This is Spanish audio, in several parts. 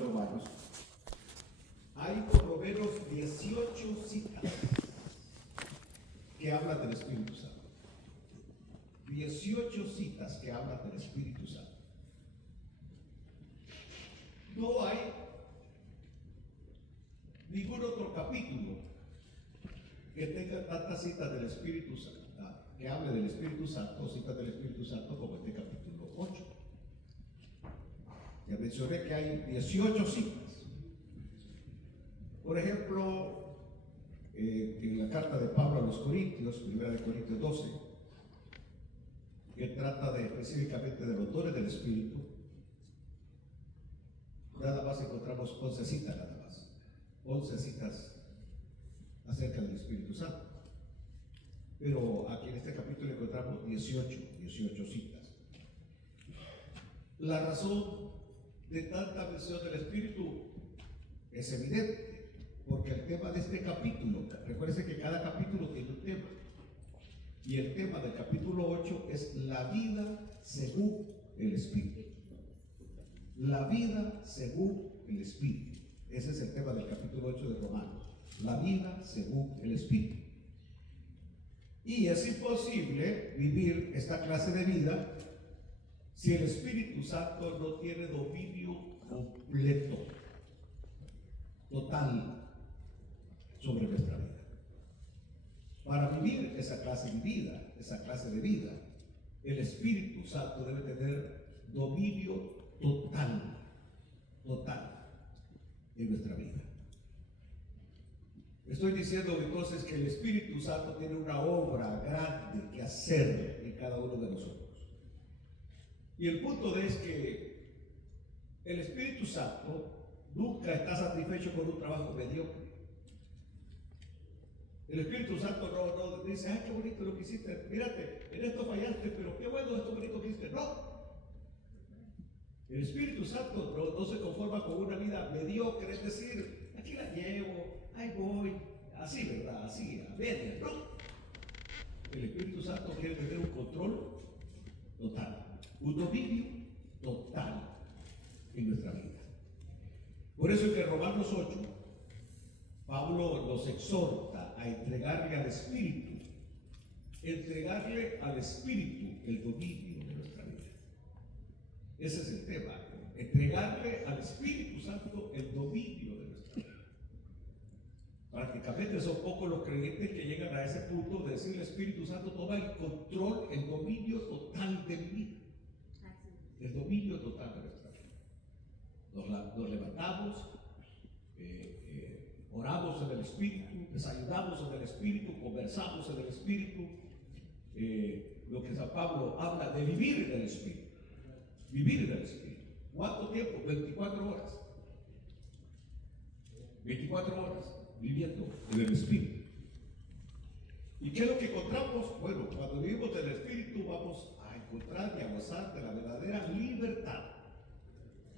Romanos, hay por lo menos 18 citas que hablan del Espíritu Santo. 18 citas que hablan del Espíritu Santo. No hay ningún otro capítulo que tenga tantas citas del Espíritu Santo, que hable del Espíritu Santo, citas del Espíritu Santo, como este capítulo 8. Ya mencioné que hay 18 citas. Por ejemplo, en la carta de Pablo a los Corintios, 1 de Corintios 12, que trata específicamente de los dones del Espíritu, nada más encontramos 11 citas, nada más. 11 citas acerca del Espíritu Santo. Pero aquí en este capítulo encontramos 18 citas. La razón de tanta mención del Espíritu es evidente, porque el tema de este capítulo, recuerden que cada capítulo tiene un tema, y el tema del capítulo 8 es la vida según el Espíritu. La vida según el Espíritu. Ese es el tema del capítulo 8 de Romanos. La vida según el Espíritu. Y es imposible vivir esta clase de vida si el Espíritu Santo no tiene dominio completo, total, sobre nuestra vida. Para vivir esa clase de vida, el Espíritu Santo debe tener dominio total en nuestra vida. Estoy diciendo entonces que el Espíritu Santo tiene una obra grande que hacer en cada uno de nosotros. Y el punto es que el Espíritu Santo nunca está satisfecho con un trabajo mediocre. El Espíritu Santo no dice, ay, qué bonito lo que hiciste, mírate, en esto fallaste, pero qué bueno esto bonito que hiciste. No. El Espíritu Santo no se conforma con una vida mediocre, es decir, aquí la llevo, ahí voy, así, ¿verdad? Así, a medias, no. El Espíritu Santo quiere tener un control total, un dominio total en nuestra vida. Por eso es que en Romanos 8, Pablo nos exhorta a entregarle al Espíritu el dominio de nuestra vida. Ese es el tema, entregarle al Espíritu Santo el dominio de nuestra vida. Prácticamente son pocos los creyentes que llegan a ese punto de decir: el Espíritu Santo toma el control, el dominio total de mi vida. El dominio total de nuestra vida. Nos levantamos, oramos en el Espíritu, desayunamos en el Espíritu, conversamos en el Espíritu. Lo que San Pablo habla de vivir en el Espíritu. Vivir en el Espíritu. ¿Cuánto tiempo? 24 horas. 24 horas viviendo en el Espíritu. ¿Y qué es lo que encontramos? Bueno, cuando vivimos en el Espíritu vamos a encontrar y a gozar de la verdadera libertad.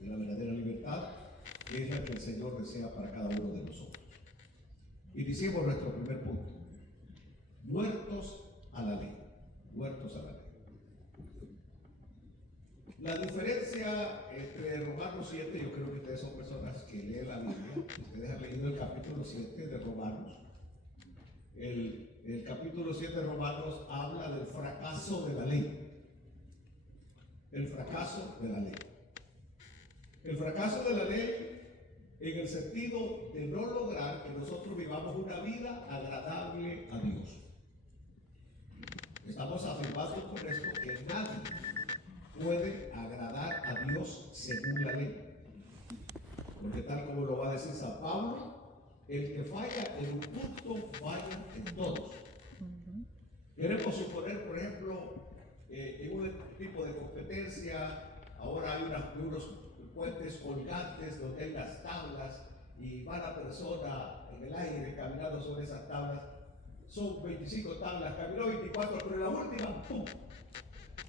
De la verdadera libertad que es la que el Señor desea para cada uno de nosotros. Iniciemos nuestro primer punto. Muertos a la ley. Muertos a la ley. La diferencia entre Romanos 7, yo creo que ustedes son personas que leen la Biblia, ustedes han leído el capítulo 7 de Romanos. El capítulo 7 de Romanos habla del fracaso de la ley. El fracaso de la ley. El fracaso de la ley en el sentido de no lograr que nosotros vivamos una vida agradable a Dios. Estamos afirmando con esto que nadie puede agradar a Dios según la ley. Porque tal como lo va a decir San Pablo, el que falla en un punto, falla en todos. Queremos suponer, por ejemplo, en un tipo de competencia, ahora hay unos puentes colgantes donde hay las tablas y va la persona en el aire caminando sobre esas tablas. Son 25 tablas, caminó 24, pero en la última, ¡pum!,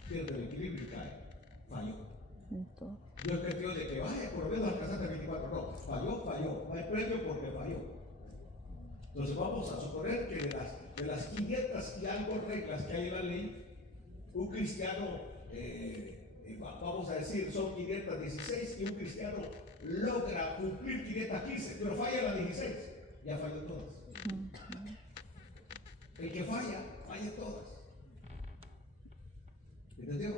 pierde el equilibrio y cae. Falló. No es cuestión de que vaya por lo menos alcanzaste 24, no, falló. No hay premio porque falló. Entonces vamos a suponer que de las 500 y algo reglas que hay en la ley, un cristiano, vamos a decir, son 516 y un cristiano logra cumplir 515, pero falla la 16, ya falló todas. El que falla todas. ¿Entendió?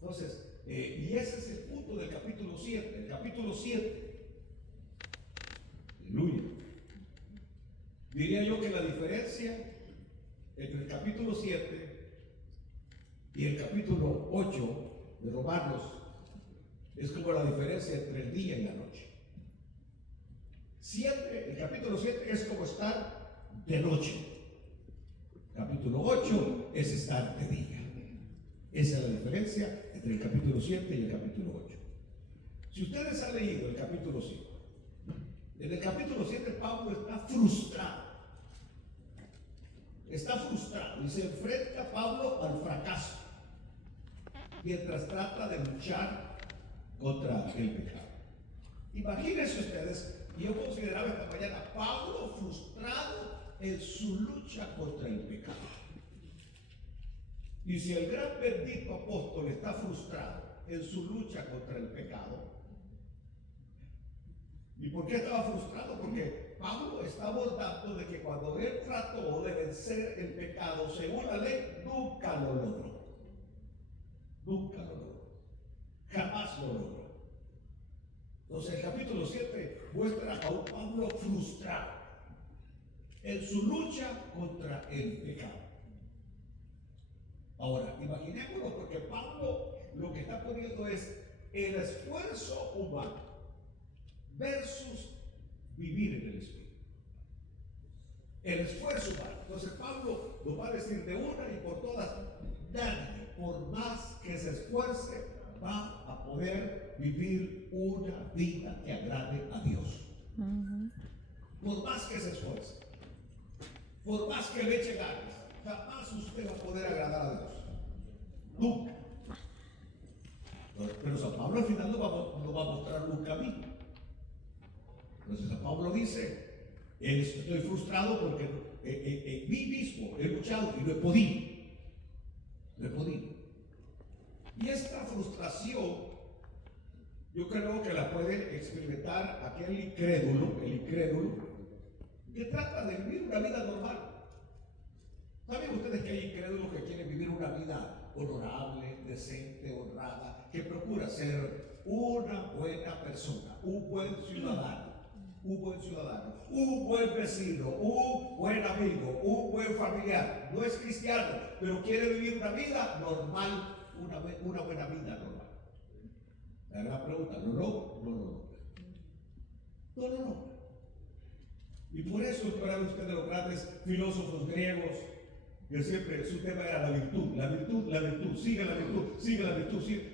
Entonces, y ese es el punto del capítulo 7. El capítulo 7, aleluya. Diría yo que la diferencia entre el capítulo 7 y el capítulo 8 de Romanos es como la diferencia entre el día y la noche. El capítulo 7 es como estar de noche. Capítulo 8 es estar de día. Esa es la diferencia entre el capítulo 7 y el capítulo 8. Si ustedes han leído el capítulo 5, en el capítulo 7 Pablo está frustrado. Está frustrado y se enfrenta Pablo al fracaso mientras trata de luchar contra el pecado. Imagínense ustedes, y yo consideraba esta mañana, Pablo frustrado en su lucha contra el pecado. Y si el gran bendito apóstol está frustrado en su lucha contra el pecado, ¿y por qué estaba frustrado? Porque Pablo está abordando de que cuando él trató de vencer el pecado según la ley, nunca lo logró. Nunca lo logró. Jamás lo logró. Entonces el capítulo 7 muestra a un Pablo frustrado en su lucha contra el pecado. Ahora, imaginémonos, porque Pablo lo que está poniendo es el esfuerzo humano versus vivir en el Espíritu. El esfuerzo humano. Entonces Pablo nos va a decir de una y por todas, nadie, por más que se esfuerce, va a poder vivir una vida que agrade a Dios. Por más que se esfuerce, por más que le eche ganas, jamás usted va a poder agradar a Dios. Nunca. Pero San Pablo al final nos va a mostrar un camino. Entonces San Pablo dice, estoy frustrado porque en mí mismo he luchado y no he podido. No he podido. Y esta frustración yo creo que la puede experimentar aquel incrédulo, el incrédulo, que trata de vivir una vida normal. ¿Saben ustedes que hay incrédulos que quieren vivir una vida honorable, decente, honrada, que procura ser una buena persona, un buen ciudadano, un buen vecino, un buen amigo, un buen familiar? No es cristiano, pero quiere vivir una vida normal, una buena vida normal. La gran pregunta, ¿lo logra? No lo logra. Y por eso esperaban ustedes los grandes filósofos griegos, que siempre su tema era la virtud, sigue la virtud,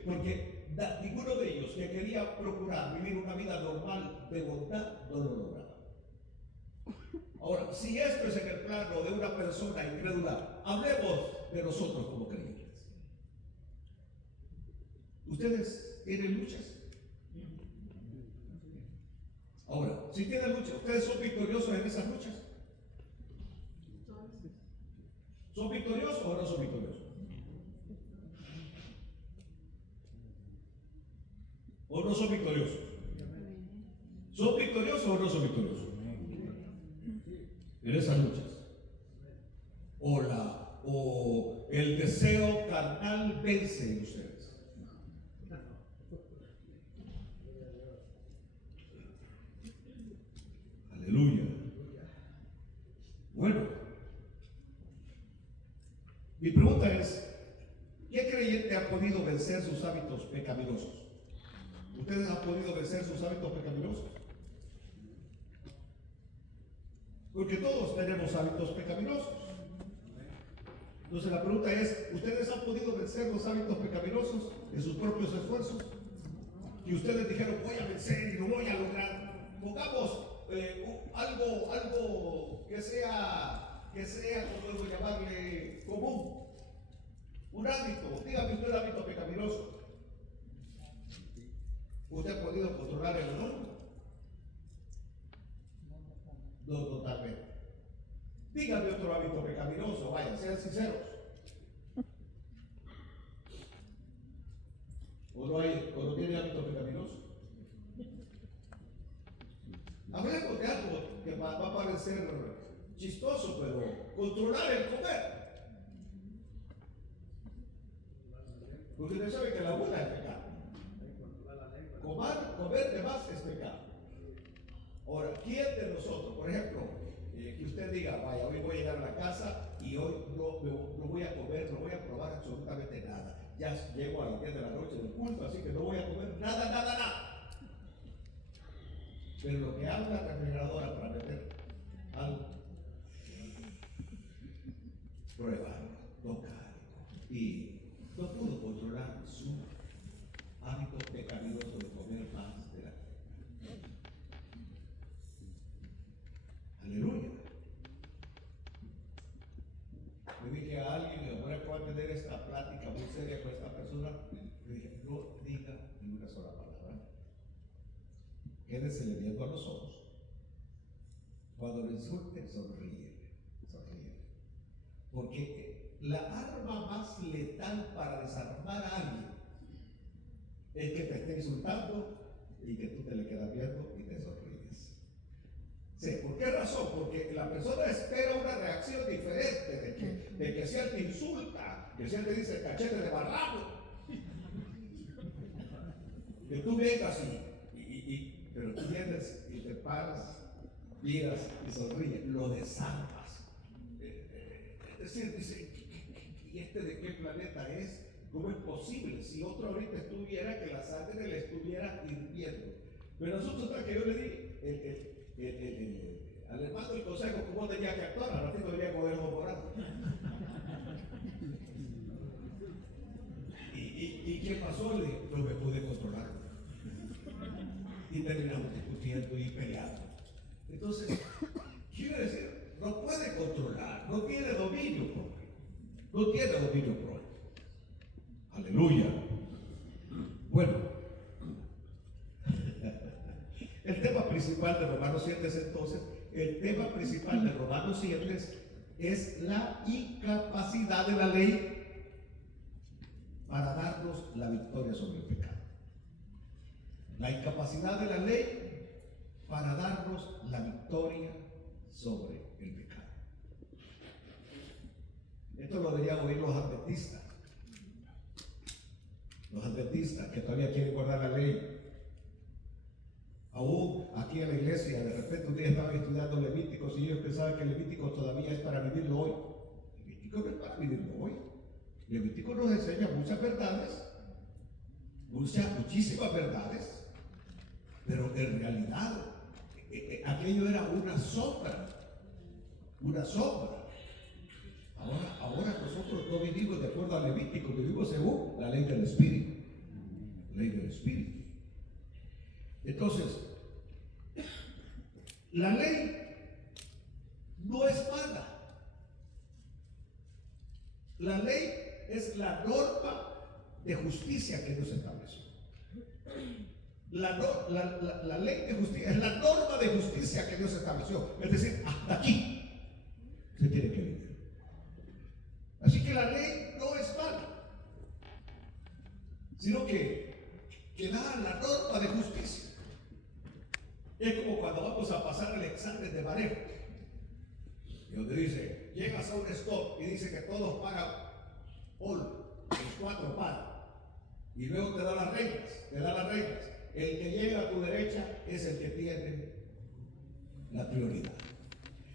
porque ninguno de ellos que quería procurar vivir una vida normal de bondad, no lo lograba. Ahora, si esto es en el plano de una persona incrédula, hablemos de nosotros como creyentes. ¿Ustedes tienen luchas? Ahora, si tienen luchas, ¿ustedes son victoriosos en esas luchas? ¿Son victoriosos o no son victoriosos? ¿O no son victoriosos? ¿Son victoriosos o no son victoriosos? En esas luchas. O el deseo carnal vence en ustedes. Aleluya. Bueno, mi pregunta es, ¿qué creyente ha podido vencer sus hábitos pecaminosos? ¿Ustedes han podido vencer sus hábitos pecaminosos? Porque todos tenemos hábitos pecaminosos. Entonces la pregunta es, ¿ustedes han podido vencer los hábitos pecaminosos en sus propios esfuerzos? Y ustedes dijeron, voy a vencer y lo voy a lograr. Pongamos algo que sea, como debo llamarle, común. Un hábito. Dígame usted el hábito pecaminoso. ¿Usted ha podido controlar el olor? No totalmente. Dígame otro hábito pecaminoso, vaya, sean sinceros. ¿O no tiene hábito pecaminoso? va a parecer chistoso, pero controlar el comer. Porque usted sabe que la gula es pecado. Comer de más es pecado. Ahora, ¿quién de nosotros, por ejemplo, que usted diga, vaya, hoy voy a llegar a la casa y hoy no voy a comer, no voy a probar absolutamente nada? Ya llego a las 10 de la noche del culto, así que no voy a comer nada. Pero lo que hago la refrigeradora para meter algo, pruebarlo, tocarlo, y no pudo controlar su hábito pecaminoso de comer más de la comida. Aleluya. Le dije a alguien, ahora que va a tener esta plática muy seria con esta persona, le dije, no diga ni una sola palabra. Quédese viendo a los ojos. Cuando lo insulte, sonríe. Porque la arma más letal para desarmar a alguien es que te esté insultando y que tú te le quedas viendo y te sonríes. Sí, ¿por qué razón? Porque la persona espera una reacción diferente de que si él te insulta, que si él te dice cachete de marrano, que tú vengas pero tú vienes y te paras, miras y sonríes, lo desarmas. Es decir, dice, ¿y este de qué planeta es? ¿Cómo es posible? Si otro ahorita estuviera, que la sangre le estuviera hirviendo. Pero nosotros, hasta que yo le di al hermano del consejo cómo tenía que actuar, al ratito venía con el ojo morado. ¿Y qué pasó? Le dije, no me pude controlar. Y terminamos discutiendo y peleando. Entonces, quiere decir, no puede controlar, no tiene dominio propio. No tiene dominio propio. Aleluya. Bueno, el tema principal de Romanos 7 es entonces, el tema principal de Romanos 7 es la incapacidad de la ley para darnos la victoria sobre el pecado. La incapacidad de la ley para darnos la victoria sobre el pecado. Esto lo deberían oír los adventistas. Los adventistas que todavía quieren guardar la ley. Aún aquí en la iglesia, de repente un día estaban estudiando Levíticos y ellos pensaban que Levítico todavía es para vivirlo hoy. Levítico no es para vivirlo hoy. Levítico nos enseña muchas verdades, muchísimas verdades, pero en realidad aquello era una sombra. Ahora nosotros no vivimos de acuerdo a Levítico, vivimos según la ley del Espíritu. Ley del Espíritu. Entonces, la ley no es mala. La ley es la norma de justicia que Dios estableció. La ley de justicia es la norma de justicia que Dios estableció. Es decir, hasta aquí se tiene que vivir. Así que la ley no es mala, sino que da la norma de justicia. Es como cuando vamos a pasar el examen de manejo, y donde dice, llegas a un stop y dice que todos pagan all, los 4 pagan, y luego te da las reglas. El que llega a tu derecha es el que tiene la prioridad.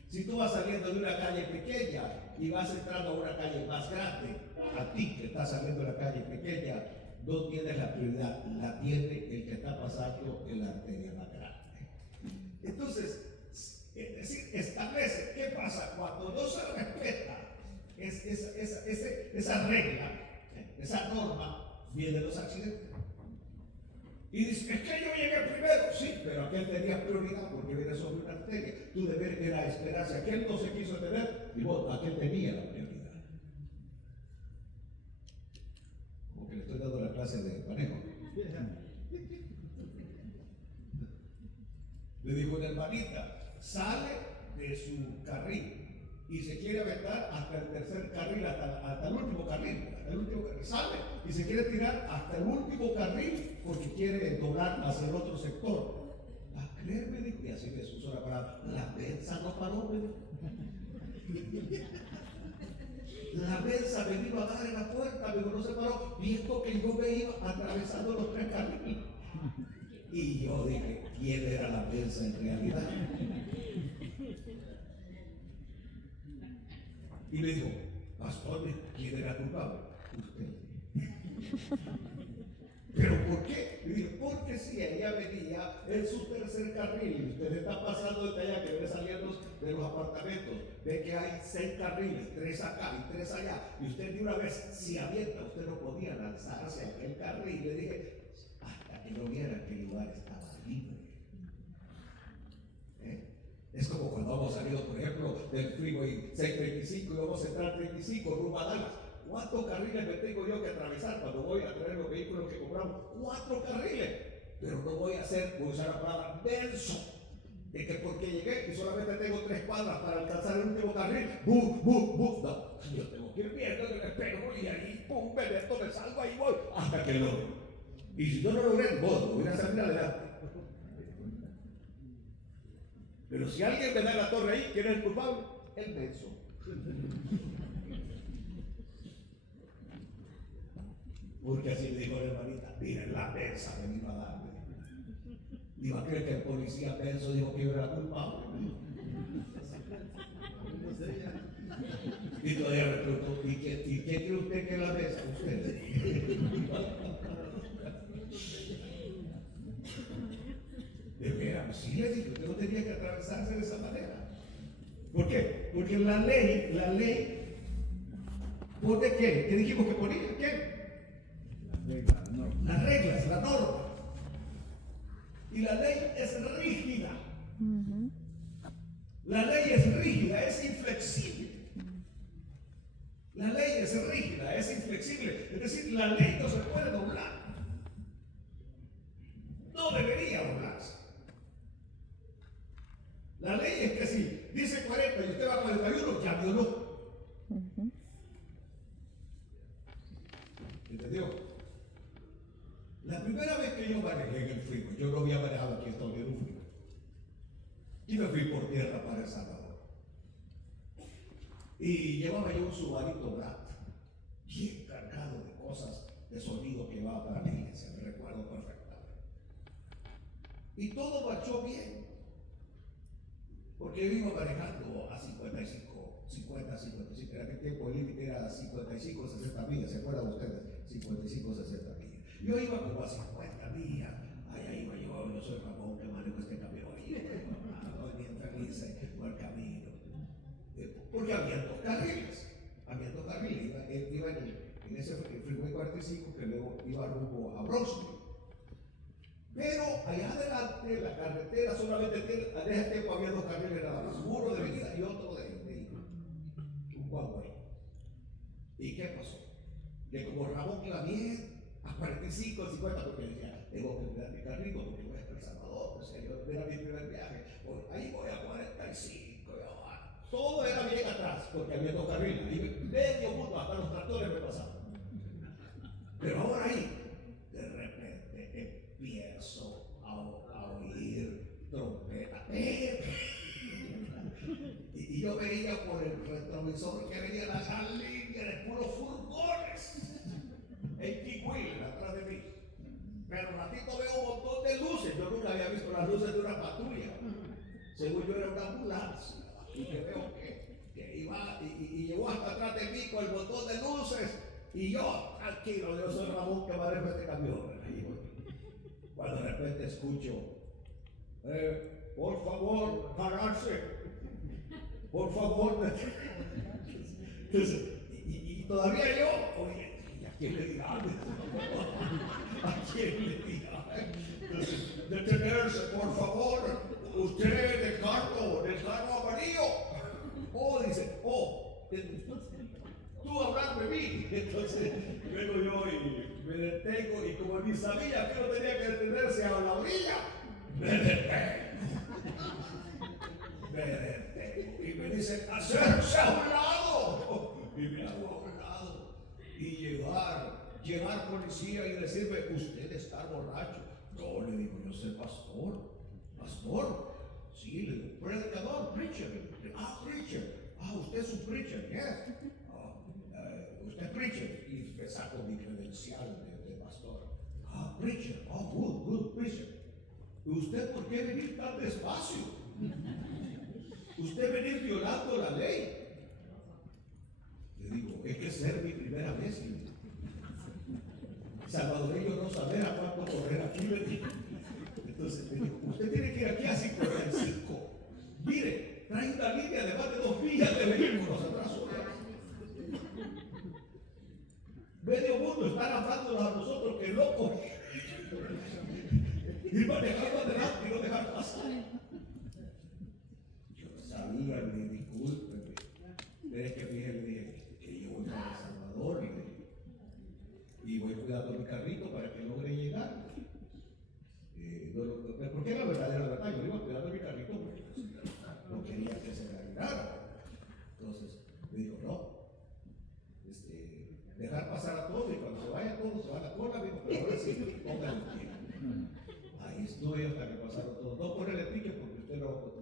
Si tú vas saliendo de una calle pequeña y vas entrando a una calle más grande, a ti que estás saliendo de la calle pequeña, no tienes la prioridad, la tiene el que está pasando en la arteria más grande. Entonces, es decir, establece qué pasa cuando no se respeta esa regla, esa norma, vienen los accidentes. Y dice, es que yo llegué primero, sí, pero aquel tenía prioridad porque viene sobre una arteria. Tu deber era esperar, si aquel no se quiso tener, y vos, aquel tenía la prioridad. Como que le estoy dando la clase de manejo. Le dijo una hermanita, sale de su carril y se quiere aventar hasta el tercer carril, hasta el último carril, sale y se quiere tirar hasta el último carril porque quiere doblar hacia el otro sector. ¿Va a creerme? Dijo, y así me usó la palabra la mensa no paró, me dijo. La mensa me iba a dar en la puerta, me dijo, no se paró, viendo que yo me iba atravesando los 3 carriles. Y yo dije, ¿quién era la mensa en realidad? Y me dijo, pastor, ¿quién era culpable? Usted. ¿Pero por qué? Le dije, porque si ella venía en su 3er carril y usted está pasando desde allá, que viene saliendo de los apartamentos, ve que hay 6 carriles, 3 acá y 3 allá, y usted de una vez, si abierta, usted no podía lanzarse a aquel carril. Le dije, hasta que no viera que el lugar estaba libre. Es como cuando hemos salido, por ejemplo, del freeway 635 y vamos a entrar 35 rumbo a Dallas. ¿Cuántos carriles me tengo yo que atravesar cuando voy a traer los vehículos que compramos? 4 carriles. Pero no voy a usar la palabra menso. De que porque llegué y solamente tengo 3 cuadras para alcanzar el último carril. ¡Bum, bum, bum! No, yo tengo que ir viendo en el espejo y ahí, ¡pum! Me salgo, ahí voy, hasta que logro. Y si yo no logré, voy a salir adelante. Pero si alguien me da la torre ahí, ¿quién es el culpable? El menso. Porque así le dijo a la hermanita, miren la mensa que me iba a darme. Iba a creer que el policía menso dijo que yo era culpable. Y todavía me preguntó, ¿y quién cree usted que es la mensa? Usted. De veras, sí le dije, usted no tenía que atravesarse de esa manera. ¿Por qué? Porque la ley, ¿pone qué? ¿Qué dijimos que ponía? ¿Qué? Las reglas, la norma. Y la ley es rígida. La ley es rígida, es inflexible. La ley es rígida, es inflexible. Es decir, la ley no se puede doblar. No debería doblarse. La ley es que si dice 40 y usted va a 41, ya violó. ¿Entendió? La primera vez que yo manejé en el freeway, yo no había manejado aquí en Estados Unidos un freeway, y me fui por tierra para El Salvador. Y llevaba yo un Subarito Brat, bien cargado de cosas de sonido que llevaba para la iglesia, me recuerdo perfectamente. Y todo marchó bien, porque yo iba manejando a 55, en aquel tiempo el límite era 55, 60 millas, ¿se acuerdan ustedes? 55, 60 millas. Yo iba como a 50 millas, allá iba yo soy Ramón que manejo este camión, iba bien feliz por el camino. Porque había 2 carriles, iba en ese freeway 45 que luego iba rumbo a Brownsville. Pero allá adelante la carretera solamente en ese tiempo había 2 carriles nada más, uno de venida y otro de un one-way. ¿Y qué pasó? Que como Ramón iba bien a 45, 50, porque decía, tengo que cuidar mi carrito porque voy a El Salvador, o sea, era mi primer viaje, ahí voy a 45, todo era bien atrás, porque había 2 carriles, y medio mundo, hasta los tractores me pasaban. Pero ahora ahí, de repente empiezo a oír trompeta. Y yo veía por el retrovisor que venía la gran línea de puros furgones en Kikwil, atrás de mí. Pero ratito veo un montón de luces. Yo nunca había visto las luces de una patrulla. Según yo era una ambulancia. Y que veo que iba y llegó hasta atrás de mí con el montón de luces. Y yo, tranquilo, yo soy Ramón que manejo este camión. Cuando de repente escucho, por favor, pararse. Por favor. Entonces, y todavía yo, oye, ¿a quién le dirá? ¿A quién le dirá? Entonces, detenerse, por favor. Usted del carro amarillo. Dice, tú hablando de mí. Entonces, vengo yo y me detengo, y como ni sabía que no tenía que detenerse a la orilla, me detengo. Y me dice, hacerse a un lado. Y me hago a un lado. Y llegar policía y decirme, usted está borracho. No, le digo, yo soy pastor. Pastor, Sí, le digo, predicador, preacher. Preacher. Usted es un preacher, yes. Usted es preacher. Y me saco mi credencial de pastor. Preacher. Good preacher. ¿Y usted por qué venir tan despacio? Usted venir violando la ley. Le digo, es que es ser mi primera vez. Salvadoreño no saber a cuánto correr aquí. Entonces le digo, usted tiene que ir aquí a 55. Mire, trae una línea de más de 2 millas de vehículos atrás suyas. Medio mundo están hablándonos a nosotros que locos. Ir manejando adelante y no dejar pasar. Yo sabía, le dije, discúlpeme. Es que fíjese, le dije, que yo voy para El Salvador y voy cuidando mi carrito para que logre llegar. Porque era la verdad, yo iba cuidando mi carrito porque no quería que se me arruinara. Entonces, me dijo, no, dejar pasar a todos y cuando se vaya todos se van a cola, digo, pero ahora sí, pongan el pie. Ahí estoy hasta que pasaron todos. No ponerle pique porque usted no,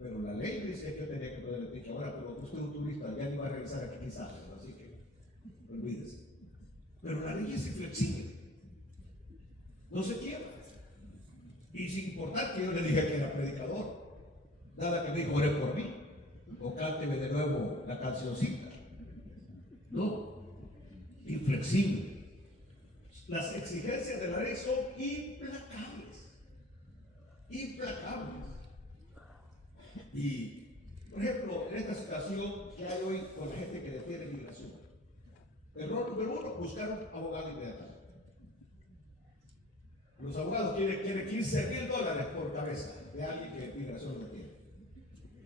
pero la ley dice que yo tenía que ponerle pique. Ahora, pero usted es un turista, ya ni va a regresar aquí quizás, así que olvídese. Pero la ley es inflexible, no se quiebra. Y sin importar que yo le dije que era predicador, nada que me dijo, ore por mí, o cánteme de nuevo la cancioncita. No, inflexible. Las exigencias de la ley son implacables. Implacables. Y, por ejemplo, en esta situación que hay hoy con la gente que detiene migración, error número 1, buscar un abogado inmediatamente. Los abogados quieren $15,000 por cabeza de alguien que migración detiene.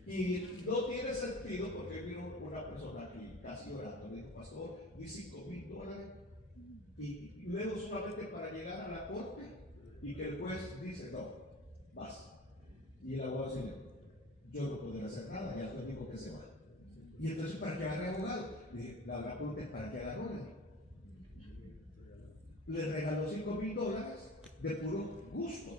Y no tiene sentido porque vino una persona aquí casi orando, me dijo, pastor, di $5,000 y luego solamente para llegar a la corte y que el juez dice, no, vas. Y el abogado dice, yo no podré hacer nada, ya te digo que se va. Y entonces, ¿para qué agarre abogado? Le dije, la pregunta es, ¿para qué agarró? Le regaló $5,000 de puro gusto.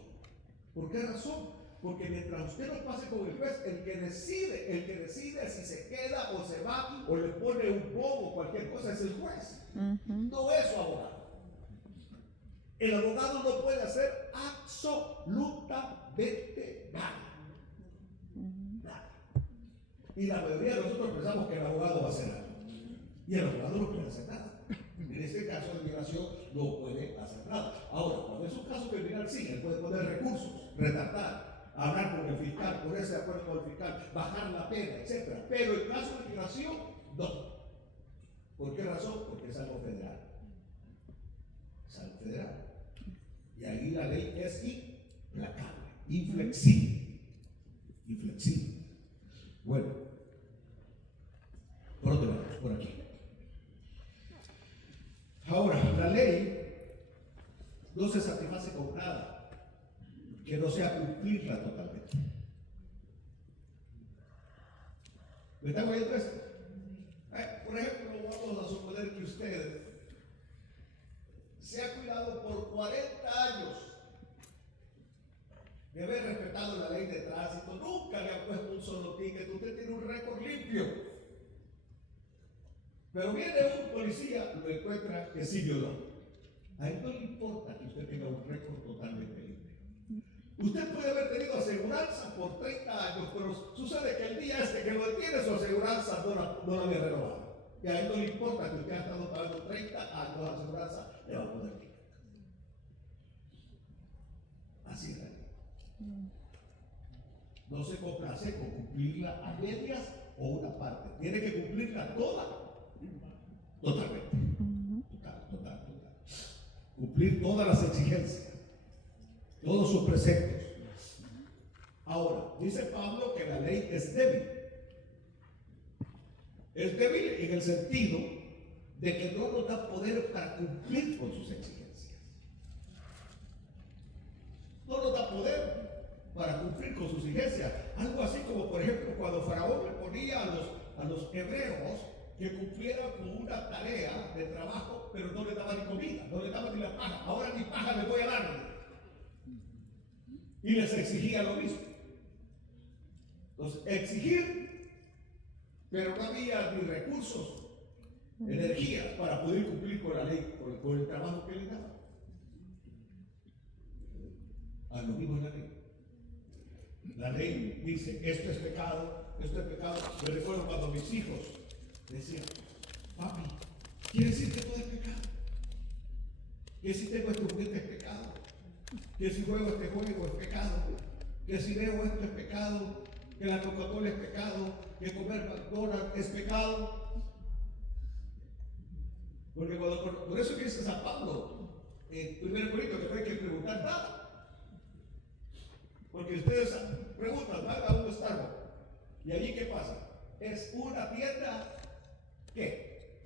¿Por qué razón? Porque mientras usted no pase con el juez, el que decide si se queda o se va o le pone un bobo o cualquier cosa es el juez. No es su abogado. El abogado no puede hacer absolutamente nada. Nada. Y la mayoría de nosotros pensamos que el abogado va a hacer algo. Y el abogado no puede hacer nada. En este caso de migración no puede hacer nada. Ahora, cuando es un caso criminal, sí, él puede poner recursos, retardar, hablar con el fiscal, ponerse de acuerdo con el fiscal, bajar la pena, etc. Pero en caso de migración, no. ¿Por qué razón? Porque es algo federal. Es algo federal. Y ahí la ley es implacable, inflexible. Inflexible. Bueno, ¿por dónde vamos? Por aquí. Ahora, la ley no se satisface con nada que no sea cumplirla totalmente. ¿Me están oyendo esto? Por ejemplo, vamos a suponer que usted se ha cuidado por 40 años de haber respetado la ley de tránsito, nunca le ha puesto un solo ticket, usted tiene un récord limpio. Pero viene un policía, lo encuentra que sí violó. A él no le importa que usted tenga un récord totalmente limpio. Usted puede haber tenido aseguranza por 30 años, pero sucede que el día que lo detiene su aseguranza no la había renovado. Y a él no le importa que usted ha estado pagando 30 años de aseguranza, le va a poner ticket. Así es la ley. No se complace con cumplirla a medias o una parte. Tiene que cumplirla toda. Totalmente. Total. Cumplir todas las exigencias, todos sus preceptos. Ahora, dice Pablo que la ley es débil. Es débil en el sentido de que no nos da poder para cumplir con sus exigencias. No nos da poder para cumplir con sus exigencias. Algo así como, por ejemplo, cuando Faraón le ponía a los hebreos que cumplieran con una tarea de trabajo, pero no le daba ni comida, no le daba ni la paja. Ahora ni paja les voy a dar. Y les exigía lo mismo. Entonces, exigir, pero no había ni recursos, energías para poder cumplir con la ley, con el trabajo que le daba. Lo mismo es la ley. La ley dice, esto es pecado, esto es pecado. Yo recuerdo cuando mis hijos decían, papi, ¿quiere decir que todo es pecado? Que si tengo este juguete es pecado, que si juego este juego es pecado, que si veo esto es pecado, que la Coca-Cola es pecado, que comer McDonald's es pecado. Porque por eso que dice San Pablo, en 1 Corintios, que no hay que preguntar nada. Porque ustedes preguntan, van a un Starbucks, y allí ¿qué pasa? Es una tienda, ¿qué?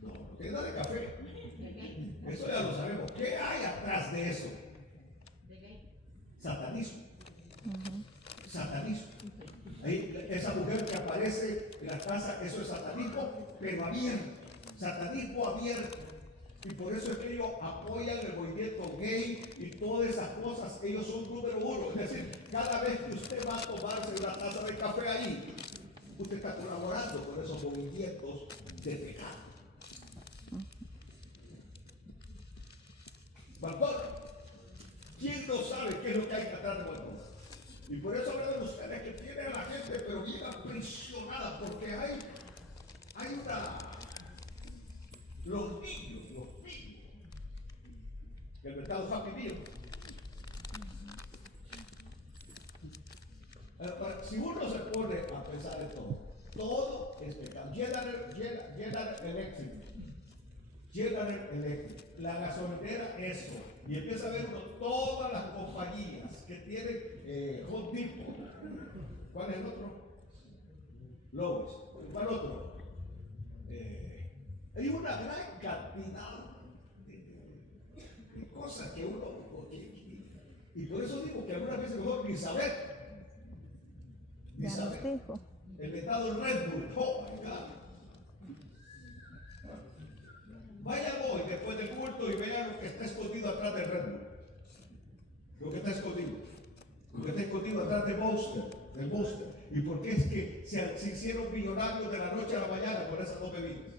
No, tienda de café. Eso ya lo sabemos. ¿Qué hay atrás de eso? Satanismo. Satanismo. Ahí, esa mujer que aparece en la casa, eso es satanismo, pero abierto. Satanismo abierto. Y por eso es que ellos apoyan el movimiento gay y todas esas cosas. Ellos son número uno. Es decir, cada vez que usted va a tomarse una taza de café ahí, usted está colaborando con esos movimientos de pecado. Balcón. ¿Quién no sabe qué es lo que hay que atrás de Balcón? Y por eso hablan ustedes que tienen a la gente, pero bien aprisionada, porque hay una. Los niños, el mercado familiar. Si uno se pone a pensar en todo es pecado. General Electric, la gasolinera, eso. Y empieza a ver uno todas las compañías que tienen Home Depot. ¿Cuál es el otro? Lowe's. ¿Cuál otro? Hay una gran cantidad de cosas que uno. Y por eso digo que algunas veces mejor ni saber. Ni saber. El metado Red Bull. Oh my God. Vayan hoy después del culto y vean lo que está escondido atrás del Red Bull. Lo que está escondido. Lo que está escondido atrás del Monster. ¿Y por qué es que se hicieron millonarios de la noche a la mañana con esas dos bebidas?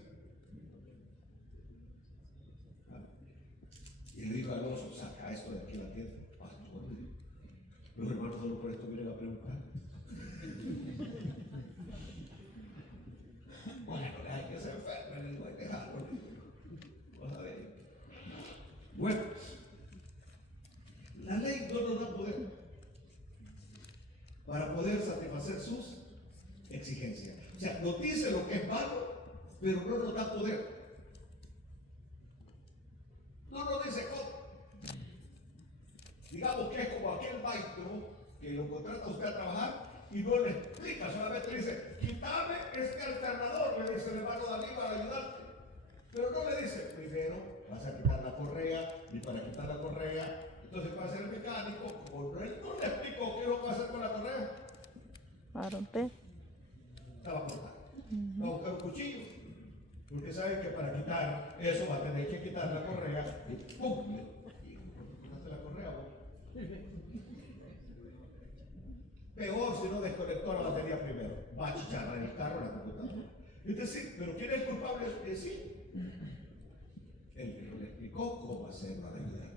Y le digo a Alonso, saca esto de aquí a la tienda. Pastor, los hermanos solo por esto vienen a preguntar. Bueno, hay que ser enfermo, no hay que dejarlo. Vas a ver. Bueno, la ley no nos da poder para poder satisfacer sus exigencias. O sea, nos dice lo que es malo, pero no nos da poder. No nos dice cómo. Digamos que es como aquel maestro que lo contrata a usted a trabajar y no le explica, solamente le dice, quítame este alternador, le dice el hermano Dalí para ayudarte. Pero no le dice, primero vas a quitar la correa, y para quitar la correa, entonces va a ser el mecánico, no le explicó qué es lo que va a hacer con la correa. A romper. La va a cortar. Va a buscar un cuchillo. Porque saben que para quitar eso va a tener que quitar la correa y ¡pum! Quitaste la correa, ¿no? Peor si no desconectó la batería primero. Va a chicharrar el carro, la computadora. Es decir, ¿pero quién es el culpable? Sí. El que no le explicó cómo hacerlo a la ayudante.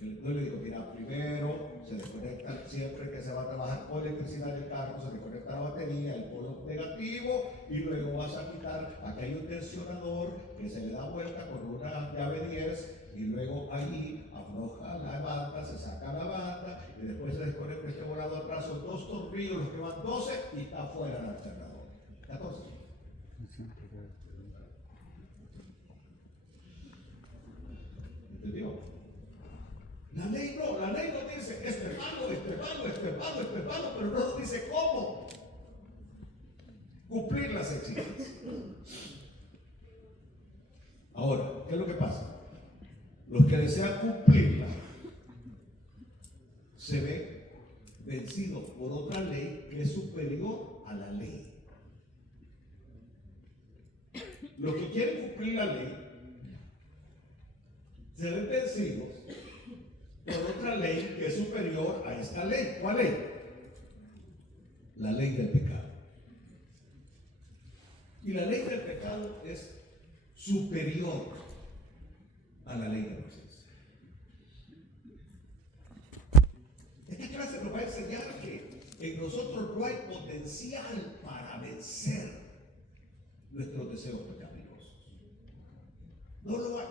No le digo, mira, primero se desconecta, siempre que se va a trabajar con electricidad del carro, se desconecta la batería, el polo negativo, y luego vas a quitar, aquí hay un tensionador que se le da vuelta con una llave 10, y luego allí afloja la banda, se saca la banda, y después se desconecta este volado atrás, son 2 tornillos, los que van 12, y está fuera el alternador. 14. ¿Entendió? La ley no dice, esto es malo, pero no nos dice cómo cumplir las exigencias. Ahora, ¿qué es lo que pasa? Los que desean cumplirla se ven vencidos por otra ley que es superior a la ley. Los que quieren cumplir la ley se ven vencidos por otra ley que es superior a esta ley. ¿Cuál ley? la ley del pecado. Y la ley del pecado es superior a la ley de Moisés. Esta clase nos va a enseñar que en nosotros no hay potencial para vencer nuestros deseos pecaminosos. No lo hay.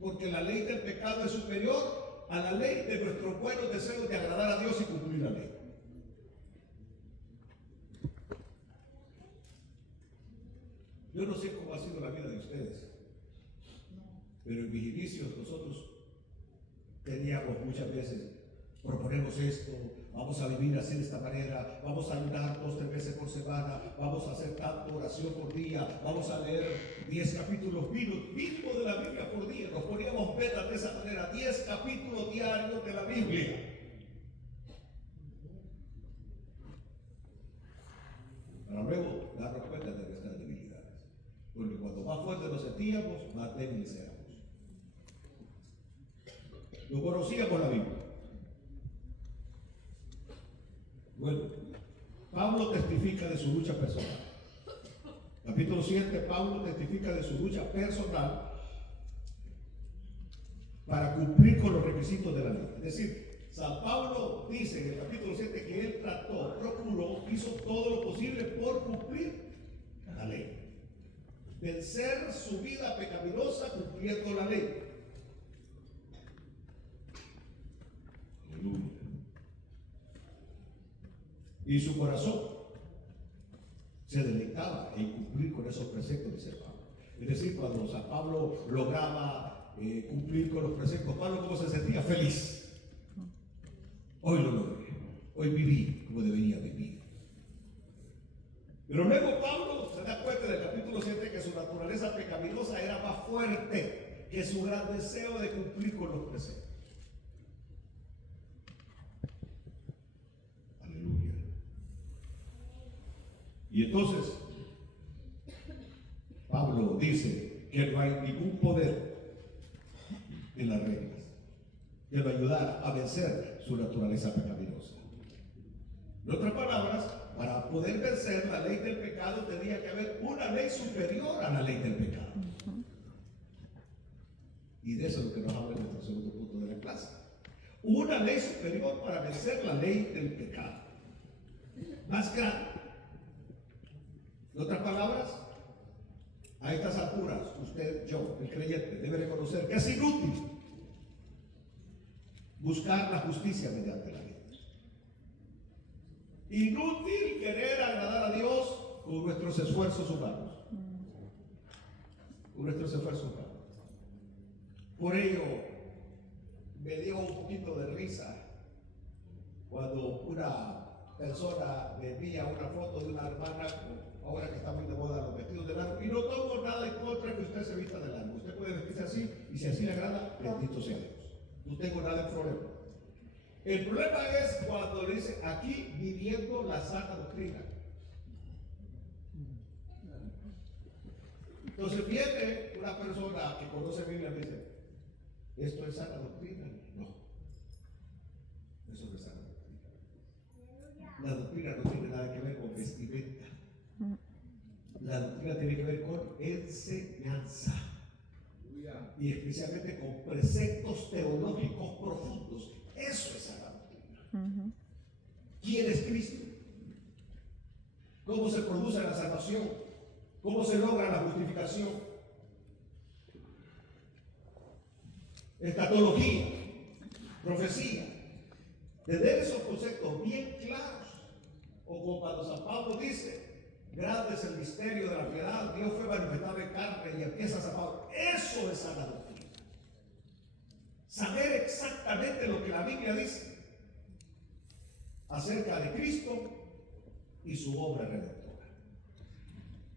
Porque la ley del pecado es superior a la ley de nuestros buenos deseos de agradar a Dios y cumplir la ley. Yo no sé cómo ha sido la vida de ustedes, pero en mis inicios nosotros teníamos muchas veces, proponemos esto, vamos a vivir así de esta manera, vamos a ayunar 2 o 3 veces por semana, vamos a hacer tanta oración por día, vamos a leer 10 capítulos mínimo de la Biblia por día. Nos poníamos metas de esa manera, 10 capítulos diarios de la Biblia. Para luego darnos cuenta de nuestras debilidades. Porque cuando más fuertes nos sentíamos, más débiles éramos. No conocíamos la Biblia. Bueno, Pablo testifica de su lucha personal. Capítulo 7, Pablo testifica de su lucha personal para cumplir con los requisitos de la ley. Es decir, San Pablo dice en el capítulo 7 que él trató, procuró, hizo todo lo posible por cumplir la ley. Vencer su vida pecaminosa cumpliendo la ley. Aleluya. Y su corazón se deleitaba en cumplir con esos preceptos de San Pablo. Es decir, cuando San Pablo lograba cumplir con los preceptos, Pablo ¿cómo se sentía? Feliz. Hoy lo logré, hoy viví como debería vivir. Pero luego Pablo se da cuenta en el capítulo 7 que su naturaleza pecaminosa era más fuerte que su gran deseo de cumplir con los preceptos. Aleluya. Y entonces Pablo dice que no hay ningún poder en las reglas que lo ayudara a vencer su naturaleza pecaminosa. En otras palabras, para poder vencer la ley del pecado tenía que haber una ley superior a la ley del pecado. Y de eso es lo que nos habla en nuestro segundo punto de la clase. Una ley superior para vencer la ley del pecado. Más grande. En otras palabras, a estas alturas, usted, yo, el creyente, debe reconocer que es inútil buscar la justicia mediante la ley. Inútil querer agradar a Dios con nuestros esfuerzos humanos. Con nuestros esfuerzos humanos. Por ello, me dio un poquito de risa cuando una persona me envía una foto de una hermana, ahora que está muy de moda los vestidos de largo, y no tengo nada en contra que usted se vista de largo. Usted puede vestirse así, y si así le agrada, bendito sea Dios. No tengo nada de problema. El problema es cuando le dice aquí viviendo la sana doctrina. Entonces viene una persona que conoce Biblia y me dice, ¿esto es sana doctrina? No, eso no es sana doctrina. La doctrina no tiene nada que ver con vestimenta. La doctrina tiene que ver con enseñanza. Y especialmente con preceptos teológicos profundos. Eso es sana doctrina. ¿Quién es Cristo? ¿Cómo se produce la salvación? ¿Cómo se logra la justificación? Escatología, profecía. Tener esos conceptos bien claros. O como cuando San Pablo dice, grande es el misterio de la piedad, Dios fue manifestado en carne, y empieza San Pablo. Eso es sana doctrina. Saber exactamente lo que la Biblia dice acerca de Cristo y su obra redentora.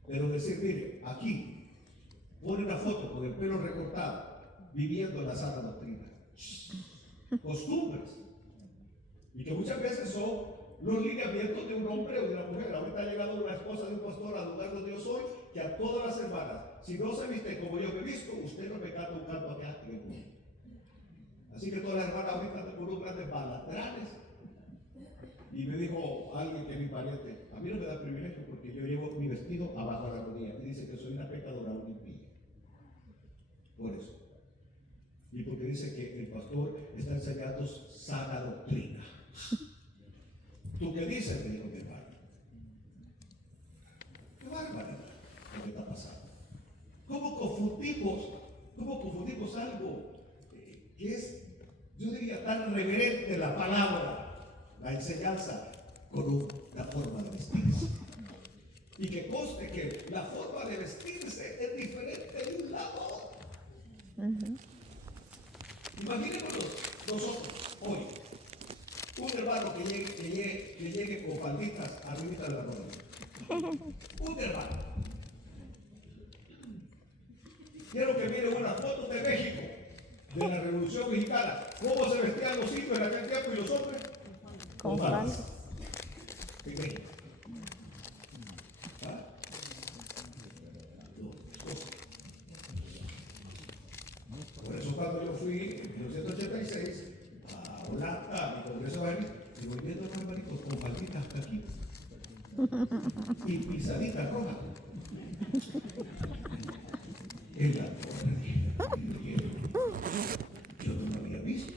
Pero decir, mire, aquí pone una foto con el pelo recortado, viviendo la sana doctrina. Costumbres. Y que muchas veces son los lineamientos de un hombre o de una mujer. Ahorita ha llegado una esposa de un pastor al lugar donde yo soy, que a todas las hermanas, si no se viste como yo me he visto, usted no me canta un canto acá en el mundo. Así que todas las hermanas ahorita andan con unos grandes baladranes Y me dijo alguien que es mi pariente, a mí no me da privilegio porque yo llevo mi vestido abajo de la rodilla. Y dice que soy una pecadora, una impía. Por eso. Y porque dice que el pastor está enseñando sana doctrina. ¿Tú qué dices? Me dijo mi hermano. Qué bárbaro lo que está pasando. ¿Cómo confundimos algo que es, yo diría, tan reverente la palabra, la enseñanza, con la forma de vestirse? Y que conste que la forma de vestirse es diferente de un lado a otro. Imaginémonos nosotros hoy, un hermano que llegue con falditas arriba de la rodilla. Un hermano. Quiero que miren una foto de México, de la Revolución Mexicana. ¿Cómo se vestían los indios en aquel tiempo y los hombres? Con faldas. En México. Por eso cuando yo fui en 1986 a Holanda, a mi congreso de y voy viendo a los hermanitos con falditas hasta aquí y pisaditas rojas. En la torre, yo no lo había visto.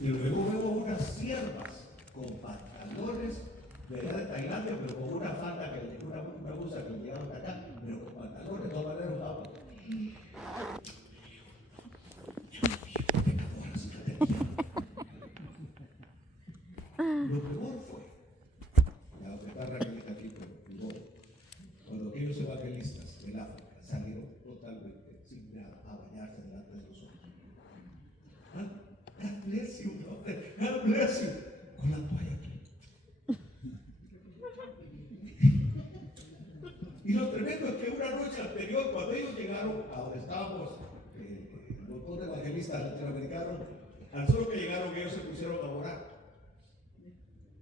Y luego veo unas siervas con pantalones de allá de Tailandia, pero con una falda, una blusa que llevaba hasta acá, pero con pantalones, de todas maneras usaban. Lo peor fue, la está Raquelita aquí, pero cuando aquellos evangelistas del África salieron totalmente sin nada a bañarse delante de nosotros. God bless you, God bless you. Con la toalla aquí. Y lo tremendo es que una noche anterior, cuando ellos llegaron a donde estábamos, el montón de evangelistas latinoamericanos, al solo que llegaron ellos se pusieron a orar.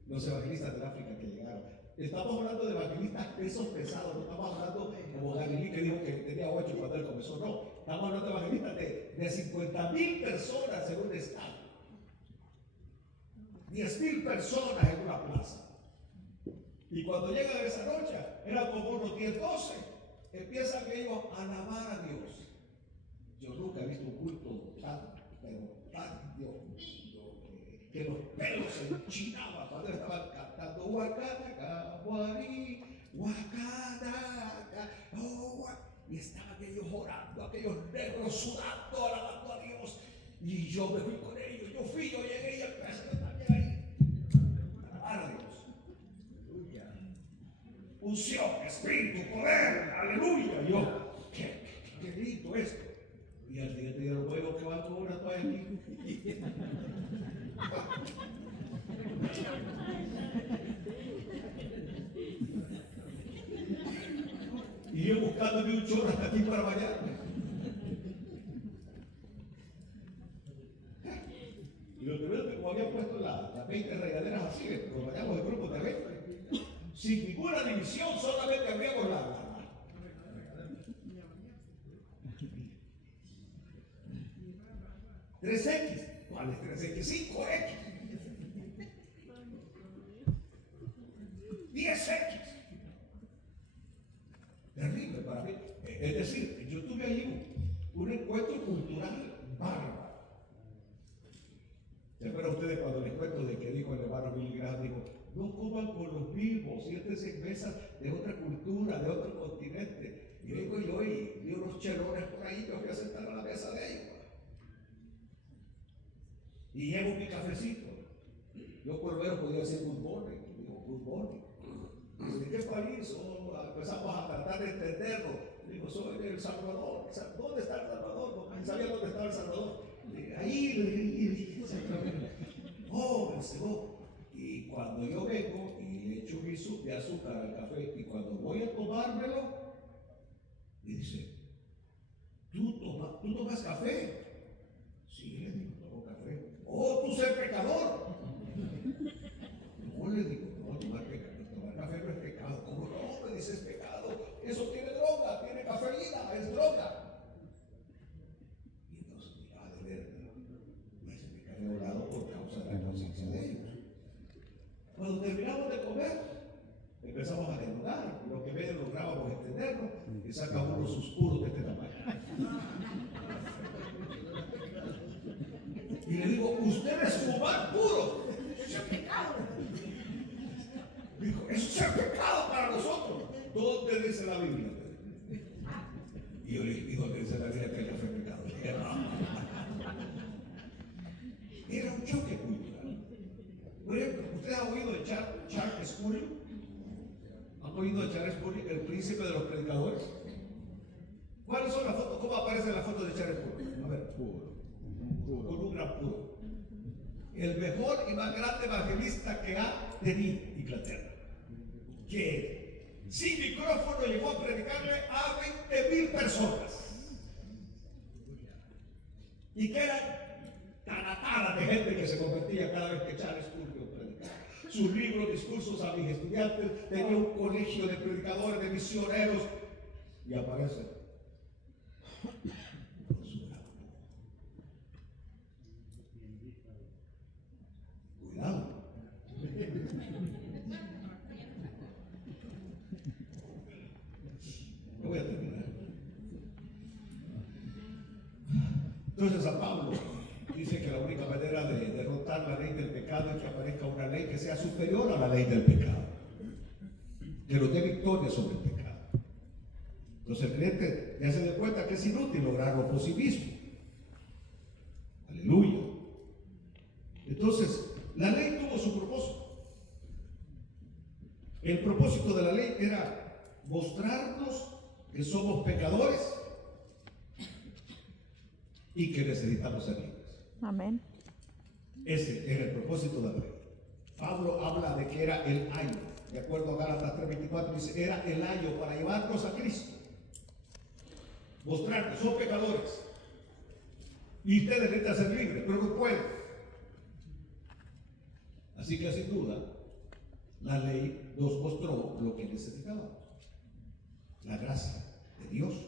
Los evangelistas del África que llegaron. Estamos hablando de evangelistas pesos pesados, no estamos hablando como Galilí que dijo que tenía 8 cuando él comenzó, no. Estamos hablando de evangelistas de 50,000 personas en un estado, 10,000 personas en una plaza. Y cuando llegan esa noche, eran como unos 10, 12, empiezan ellos a alabar a Dios. Yo nunca he visto un culto tan, pero tan, Dios mío, que los pelos se enchinaban cuando estaban cantando Huacanaca, Guarí, Huacanaca, y estaban ellos orando, aquellos negros sudando, alabando a Dios. Y yo me fui con ellos, yo llegué y empecé también ahí. Alabar a Dios. Unción, espíritu, poder, aleluya. Yo, qué lindo esto. Y al siguiente día lo veo que va con una toalla aquí. Y yo buscándome un chorro hasta aquí para bañarme. Y lo primero que como había puesto las 20 regaderas así, nos bañamos en grupos de 20. Sin ninguna división, solamente abríamos la 3X. ¿Cuál es 3X? 5X. 10X. Terrible para mí. Es decir, yo tuve allí un encuentro cultural bárbaro. ¿Se acuerdan ustedes cuando les cuento de que dijo el hermano Billy Graham? Dijo, no coman con los vivos, siéntense en mesas de otra cultura, de otro continente. Y vengo yo y vi unos chelones por ahí, me voy a sentar a la mesa de ellos. Y llevo mi cafecito. Yo por lo menos podía decir good morning. Digo, good morning. ¿De qué país? Empezamos a tratar de entenderlo. Digo, soy de El Salvador. ¿Dónde está El Salvador? No sabía dónde estaba El Salvador. Ahí. Y cuando yo vengo y le echo mi de azúcar al café, y cuando voy a tomármelo, me dice, ¿tú tomas café? Sí, le digo, tomo café. Oh, tú eres pecador. No, le digo, no, tomar café no es pecado. ¿Cómo no? Me dices pecado. Eso tiene droga, tiene cafeína, es droga. Y entonces, mira, de ver, me quedé orado por causa de la conciencia de ellos. usted es fumar puro. Eso es pecado. Dijo, eso es pecado para nosotros. ¿Dónde dice la Biblia? Y yo le dije, ¿dónde dice la Biblia que el café es pecado? Era un choque cultural. Por ejemplo, ¿ustedes han oído de Charles Spurgeon? ¿Han oído de Charles Spurgeon, el príncipe de los predicadores? ¿Cuáles son las fotos? ¿Cómo aparecen las fotos de Charles Spurgeon? A ver, puro. Con un gran puro. El mejor y más grande evangelista que ha tenido Inglaterra. Que sin micrófono llegó a predicarle a 20,000 personas. Y que eran tanatadas de gente que se convertía cada vez que Charles Spurgeon predicaba. Sus libros, discursos a mis estudiantes, tenía un colegio de predicadores, de misioneros, y aparece cuidado. Yo voy a terminar. Entonces San Pablo dice que la única manera de derrotar la ley del pecado es que aparezca una ley que sea superior a la ley del pecado, que nos dé victoria sobre el pecado. Entonces el creyente ya se da cuenta que es inútil lograrlo por sí mismo. Aleluya. Entonces, la ley tuvo su propósito. El propósito de la ley era mostrarnos que somos pecadores y que necesitamos ser libres. Amén. Ese era el propósito de la ley. Pablo habla de que era el ayo. De acuerdo a Gálatas 3:24 dice, era el ayo para llevarnos a Cristo. Mostrar que son pecadores. Y ustedes necesitan ser libres, pero no pueden. Así que sin duda, la ley nos mostró lo que necesitábamos. La gracia de Dios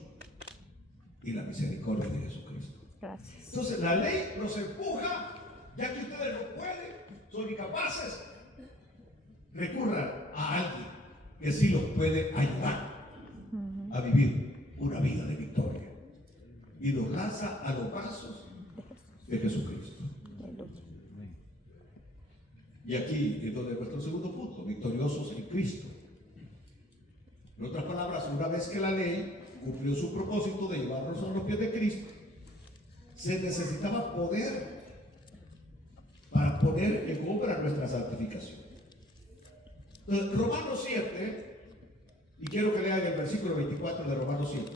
y la misericordia de Jesucristo. Gracias. Entonces la ley nos empuja, ya que ustedes no pueden, son incapaces, recurran a alguien que sí los puede ayudar a vivir una vida de victoria. Y nos lanza a los brazos de Jesucristo. Y aquí es donde nuestro segundo punto, victoriosos en Cristo. En otras palabras, una vez que la ley cumplió su propósito de llevarnos a los pies de Cristo, se necesitaba poder para poner en obra nuestra santificación. Entonces, Romanos 7, y quiero que lean el versículo 24 de Romanos 7,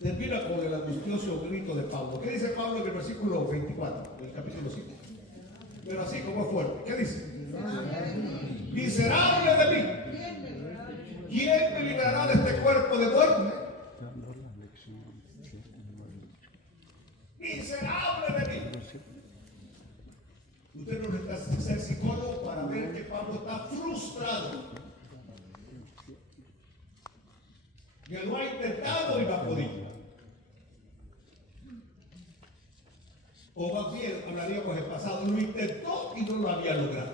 termina con el angustioso grito de Pablo. ¿Qué dice Pablo en el versículo 24 del capítulo 7? Pero así como fuerte. ¿Qué dice? Miserable de mí. ¿Quién me librará de este cuerpo de muerte? Miserable de mí. Usted no necesita ser psicólogo para ver que Pablo está frustrado. Que lo ha intentado y no ha podido. O más bien, hablaríamos en pasado, lo intentó y no lo había logrado.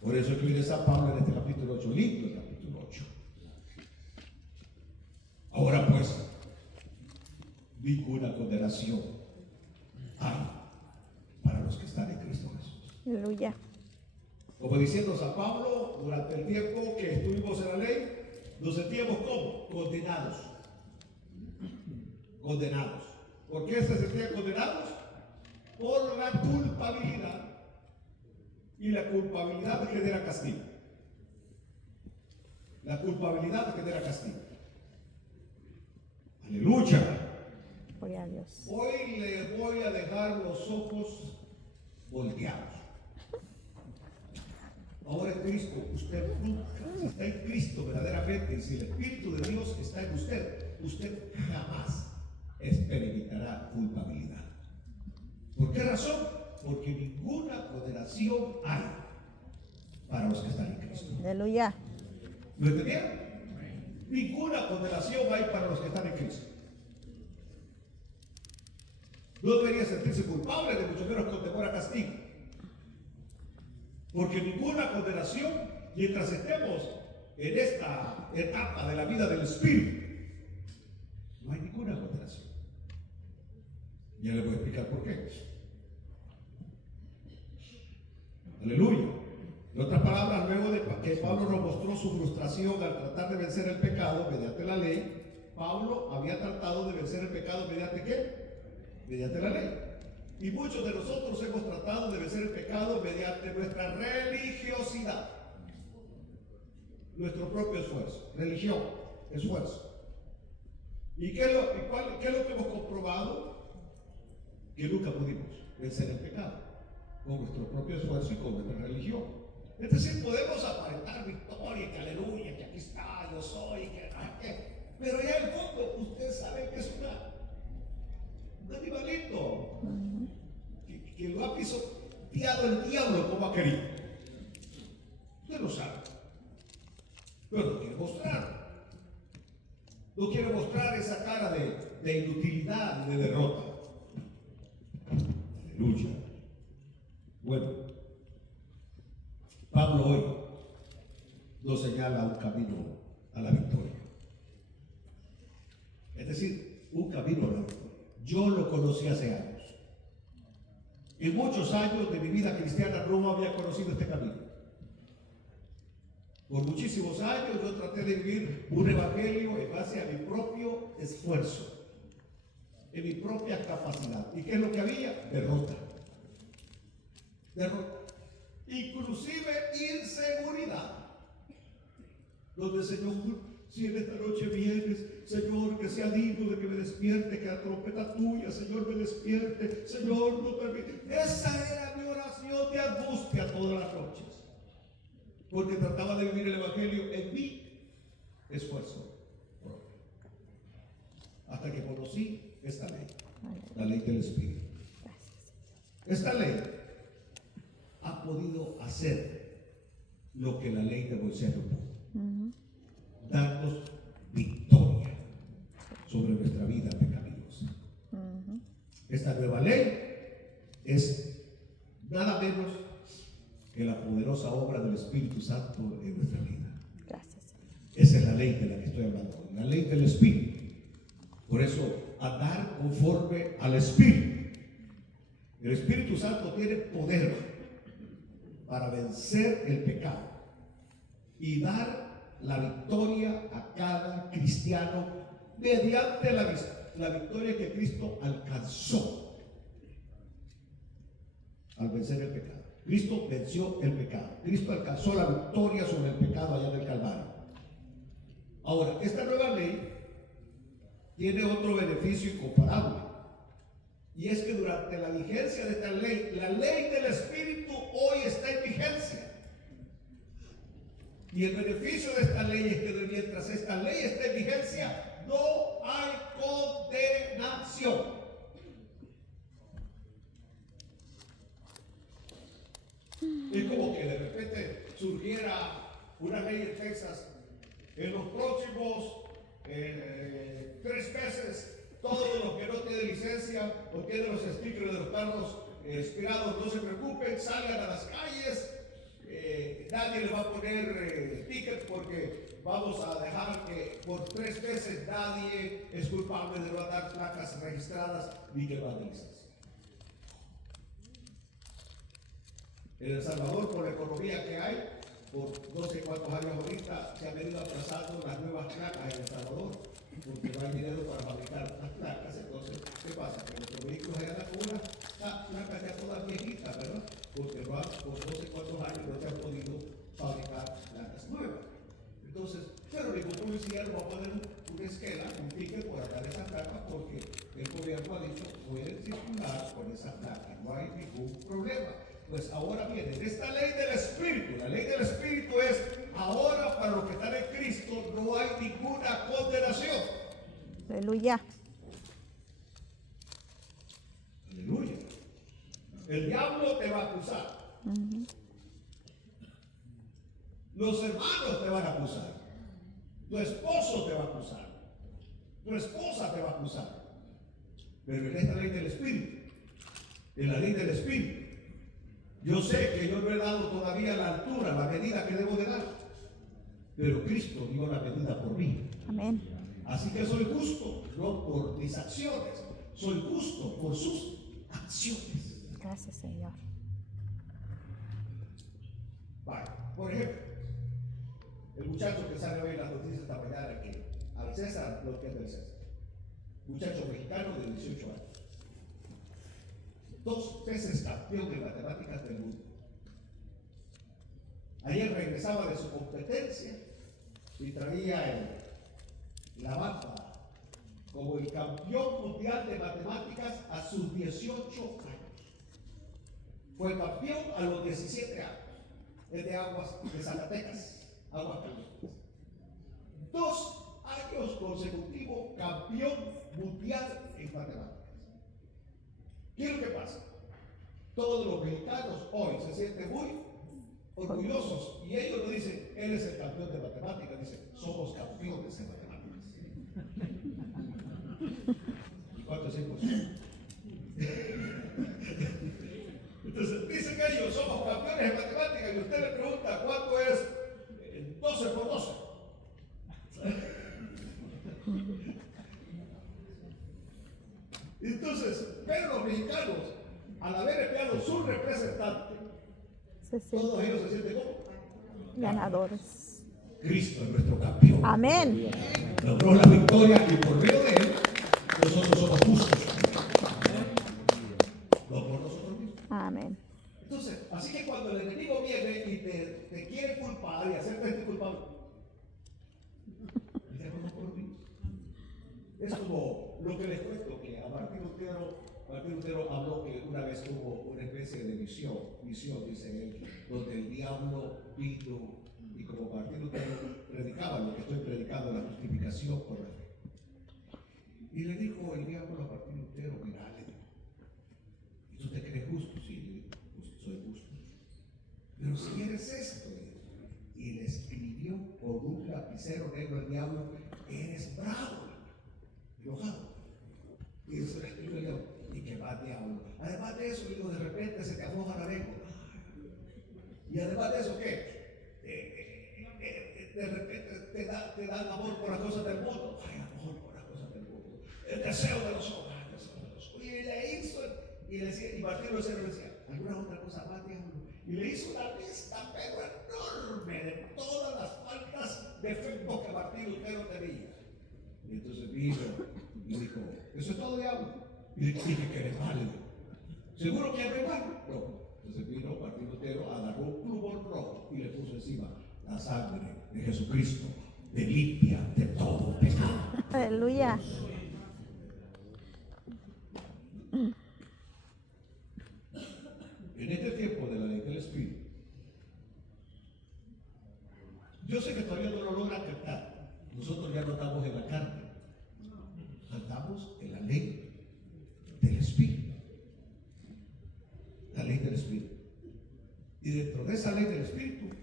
Por eso escribe San Pablo en este capítulo 8, lindo el capítulo 8. Ahora pues, ninguna condenación hay para los que están en Cristo Jesús. Aleluya. Como diciendo San Pablo, durante el tiempo que estuvimos en la ley, nos sentíamos como condenados. Condenados. ¿Por qué se sentían condenados? Por la culpabilidad. Y la culpabilidad genera castigo. La culpabilidad genera castigo. Aleluya. Gloria a Dios. Hoy le voy a dejar los ojos volteados. Ahora en Cristo, usted nunca, si está en Cristo verdaderamente, si el Espíritu de Dios está en usted, usted jamás experimentará culpabilidad. ¿Por qué razón? Porque ninguna condenación hay para los que están en Cristo. Aleluya. ¿Lo entendieron? Ninguna condenación hay para los que están en Cristo. No debería sentirse culpable, de mucho menos con temor a castigo. Porque ninguna condenación, mientras estemos en esta etapa de la vida del Espíritu, no hay ninguna condenación. Ya les voy a explicar por qué. Aleluya. En otras palabras, luego de que Pablo nos mostró su frustración al tratar de vencer el pecado mediante la ley, Pablo había tratado de vencer el pecado mediante ¿qué? Mediante la ley. Y muchos de nosotros hemos tratado de vencer el pecado mediante nuestra religiosidad, nuestro propio esfuerzo. Religión, esfuerzo. ¿Y qué es lo que hemos comprobado? Que nunca pudimos vencer el pecado con nuestro propio esfuerzo y con nuestra religión. Es decir, podemos aparentar victoria, que aleluya, que aquí está, yo soy, pero ya en el fondo ustedes saben que es un animalito que lo ha pisoteado el diablo como ha querido. Usted lo sabe, pero no quiere mostrar. No quiere mostrar esa cara de inutilidad y de derrota. Aleluya. Bueno, Pablo hoy nos señala un camino a la victoria. Es decir, un camino a la victoria. Yo lo conocí hace años. En muchos años de mi vida cristiana no había conocido este camino. Por muchísimos años yo traté de vivir un evangelio en base a mi propio esfuerzo, en mi propia capacidad. ¿Y qué es lo que había? Derrota. Derrota. Inclusive inseguridad. Donde, Señor, si en esta noche vienes, Señor, que sea digno de que me despierte, que la trompeta tuya, Señor, me despierte, Señor, no permite. Esa era mi oración de angustia todas las noches. Porque trataba de vivir el evangelio en mi esfuerzo propio. Hasta que conocí esta ley, la ley del Espíritu. Esta ley ha podido hacer lo que la ley de Moisés no pudo. Darnos victoria sobre nuestra vida pecaminosa. Esta nueva ley es nada menos que la poderosa obra del Espíritu Santo en nuestra vida. Gracias. Esa es la ley de la que estoy hablando hoy, la ley del Espíritu. Por eso, andar conforme al Espíritu. El Espíritu Santo tiene poder para vencer el pecado y dar la victoria a cada cristiano mediante la victoria que Cristo alcanzó al vencer el pecado. Cristo venció el pecado. Cristo alcanzó la victoria sobre el pecado allá en el Calvario. Ahora, esta nueva ley tiene otro beneficio incomparable. Y es que durante la vigencia de esta ley, la ley del Espíritu hoy está en vigencia. Y el beneficio de esta ley es que mientras esta ley esté en vigencia, no hay condenación. Es como que de repente surgiera una ley en Texas: en los próximos 3 meses, todos los que no tienen licencia o tienen los stickers de los carros expirados, no se preocupen, salgan a las calles, nadie les va a poner tickets porque vamos a dejar que por 3 meses nadie es culpable de no dar placas registradas ni que van de licencia. En El Salvador, por la economía que hay, por no sé cuántos años ahorita, se han venido aplazando las nuevas placas en El Salvador, porque no hay dinero para fabricar las placas. Entonces, ¿qué pasa? Que nuestros vehículos allá en la cola, las placas ya todas viejitas, ¿verdad? Porque por no sé cuántos años no se han podido fabricar placas nuevas. Entonces, pero ningún policía no va a poner una esquela, un ticket por andar esas placas, porque el gobierno ha dicho pueden circular con esas placas, no hay ningún problema. Pues ahora viene esta ley del Espíritu. La ley del Espíritu es: ahora para los que están en Cristo no hay ninguna condenación. Aleluya. Aleluya. El diablo te va a acusar. Los hermanos te van a acusar. Tu esposo te va a acusar. Tu esposa te va a acusar. Pero en esta ley del Espíritu, en la ley del Espíritu, yo sé que yo no he dado todavía la altura, la medida que debo de dar, pero Cristo dio la medida por mí. Amén. Así que soy justo, no por mis acciones, soy justo por sus acciones. Gracias, Señor. Vale, por ejemplo, el muchacho que sale hoy en las noticias esta mañana que al César lo que es del César. Muchacho mexicano de 18 años. 2 veces campeón de matemáticas del mundo. Ayer regresaba de su competencia y traía la banda como el campeón mundial de matemáticas a sus 18 años. Fue campeón a los 17 años. Es de Aguas de Zacatecas, Aguas Calientes. 2 años consecutivos campeón mundial en matemáticas. ¿Qué es lo que pasa? Todos los mexicanos hoy se sienten muy orgullosos y ellos no dicen, él es el campeón de matemáticas, dicen, somos campeones en matemáticas. ¿Y cuánto es 100%? Entonces dicen ellos, somos campeones en matemáticas y usted le pregunta, ¿cuánto es 12 por 12? Entonces, pero los mexicanos, al haber enviado su representante, todos ellos se sienten como ganadores. Cristo es nuestro campeón. Amén. Logró la victoria y por medio de él, nosotros somos justos. No por nosotros mismos. Amén. Entonces, así que cuando el enemigo viene y te quiere culpar y hacerte culpable, no por mí. Es como lo que les cuento, que a Martín Lutero habló que una vez tuvo una especie de visión, dice él, donde el diablo vino y como Martín Lutero predicaba lo que estoy predicando, la justificación por la fe. Y le dijo el diablo a Martín Lutero, mira, le dijo, ¿y tú te crees justo? Sí, le dijo, pues soy justo. Pero si eres esto, y le escribió con un lapicero negro al diablo, eres bravo, enojado. Y eso le escribió el diablo, y que va diablo. Además de eso, digo, de repente se te afloja la lengua. Y además de eso, ¿qué? De repente te dan amor por las cosas del mundo. Ay, amor por las cosas del mundo. El deseo de los ojos. Y le hizo, y le decía, y Martín Lutero le decía, ¿alguna otra cosa más, diablo? Y le hizo una lista, pero enorme, de todas las faltas, defectos que Martín Lutero tenía. Y entonces vino y dijo, ¿eso es todo, diablo? Y dije que eres malo. ¿Seguro que eres malo? No. Entonces vino Martín Lutero, agarró un plumón rojo y le puso encima la sangre de Jesucristo, te limpia de todo pecado. Aleluya. En este tiempo de la ley del Espíritu, yo sé que todavía no lo logran captar. Nosotros ya no estamos en la carne, estamos en la ley del Espíritu. La ley del Espíritu. Y dentro de esa ley del Espíritu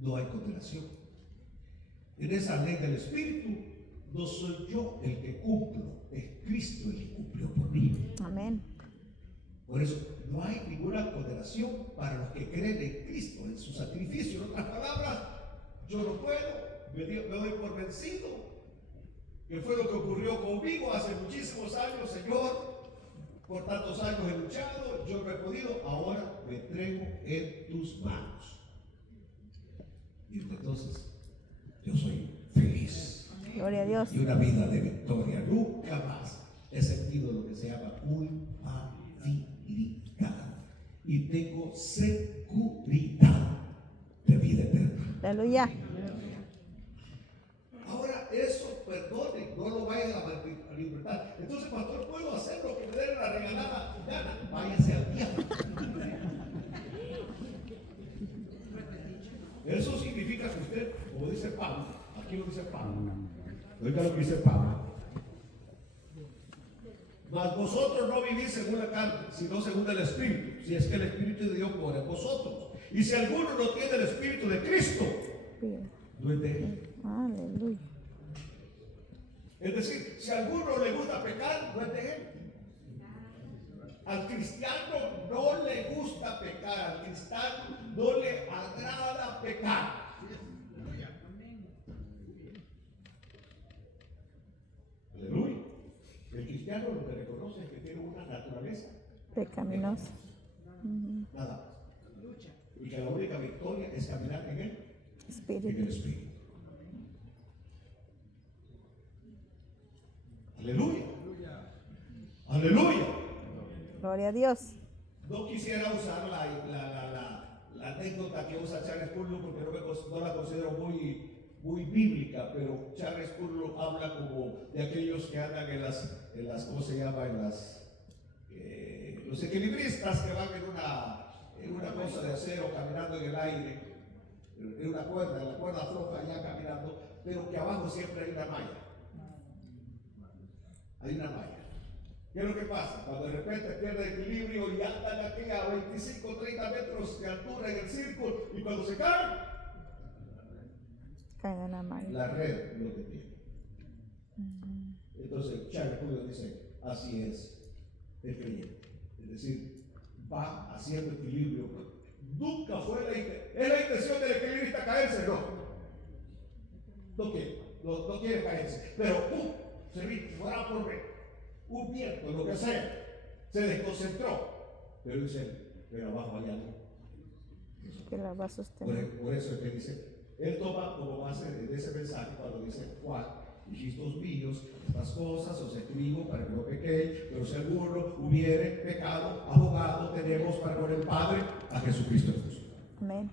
no hay condenación. En esa ley del Espíritu no soy yo el que cumplo, es Cristo el que cumplió por mí. Amén. Por eso no hay ninguna condenación para los que creen en Cristo, en su sacrificio. En otras palabras, yo no puedo, me doy por vencido, que fue lo que ocurrió conmigo hace muchísimos años, Señor. Por tantos años he luchado, yo no he podido, ahora me entrego en tus manos. Y entonces yo soy feliz. Gloria a Dios. Y una vida de victoria. Nunca más he sentido lo que se llama culpabilidad. Y tengo seguridad de vida eterna. Aleluya. Ahora eso, perdone, no lo vayan a libertar. Entonces, pastor, ¿puedo hacer lo que me dé la regalada gana? Váyase al diablo. Eso significa que usted, como dice Pablo, aquí lo dice Pablo, oiga lo que dice Pablo. Mas vosotros no vivís según la carne, sino según el Espíritu, si es que el Espíritu de Dios mora en vosotros. Y si alguno no tiene el Espíritu de Cristo, no es de él. Aleluya. Es decir, si a alguno le gusta pecar, no es de él. Al cristiano no le gusta pecar, al cristiano no le agrada pecar. Aleluya. El cristiano lo que reconoce Pecaminosa. Nada más. Y que la única victoria es caminar en el Espíritu. Espíritu. Aleluya. Aleluya. Gloria a Dios. No quisiera usar la anécdota que usa Charles Spurgeon porque no la considero muy bíblica, pero Charles Spurgeon habla como de aquellos que andan en las ¿cómo se llama? Los equilibristas que van en una cosa de acero caminando en el aire, en la cuerda floja ya caminando, pero que abajo siempre hay una malla. Hay una malla. ¿Qué es lo que pasa? Cuando de repente pierde equilibrio y andan aquí a 25, 30 metros de altura en el círculo y cuando se caen, Caen en la malla. la red es lo que tiene. Entonces Charles Spurgeon dice, así es el creyente. Es decir, va haciendo equilibrio. Nunca fue la intención del equilibrista caerse, no. No quiere caerse. Pero se fuera por ver. Un viento, lo que sea, se desconcentró. Pero dice, pero abajo hay algo. Que la va a sostener. Por eso es que dice, él toma como base de ese mensaje cuando dice, Juan, hijitos míos, estas cosas os escribo para que no pequéis, pero si alguno hubiere pecado, abogado tenemos para con el Padre, a Jesucristo el justo. Amén.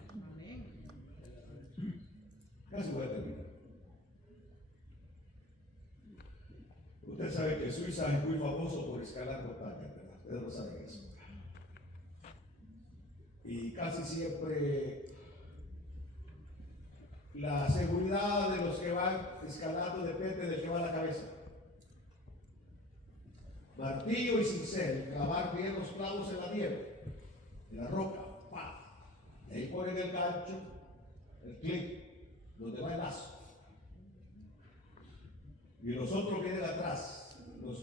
Casi voy a terminar. Usted sabe que Suiza es muy famoso por escalar montañas, ¿verdad? Ustedes lo saben eso. Y casi siempre la seguridad de los que van escalando depende del que va a la cabeza. Martillo y cincel, clavar bien los clavos en la nieve, en la roca, ¡pam! Y ahí ponen el gancho, el clip, donde va el lazo. Y los otros vienen atrás, los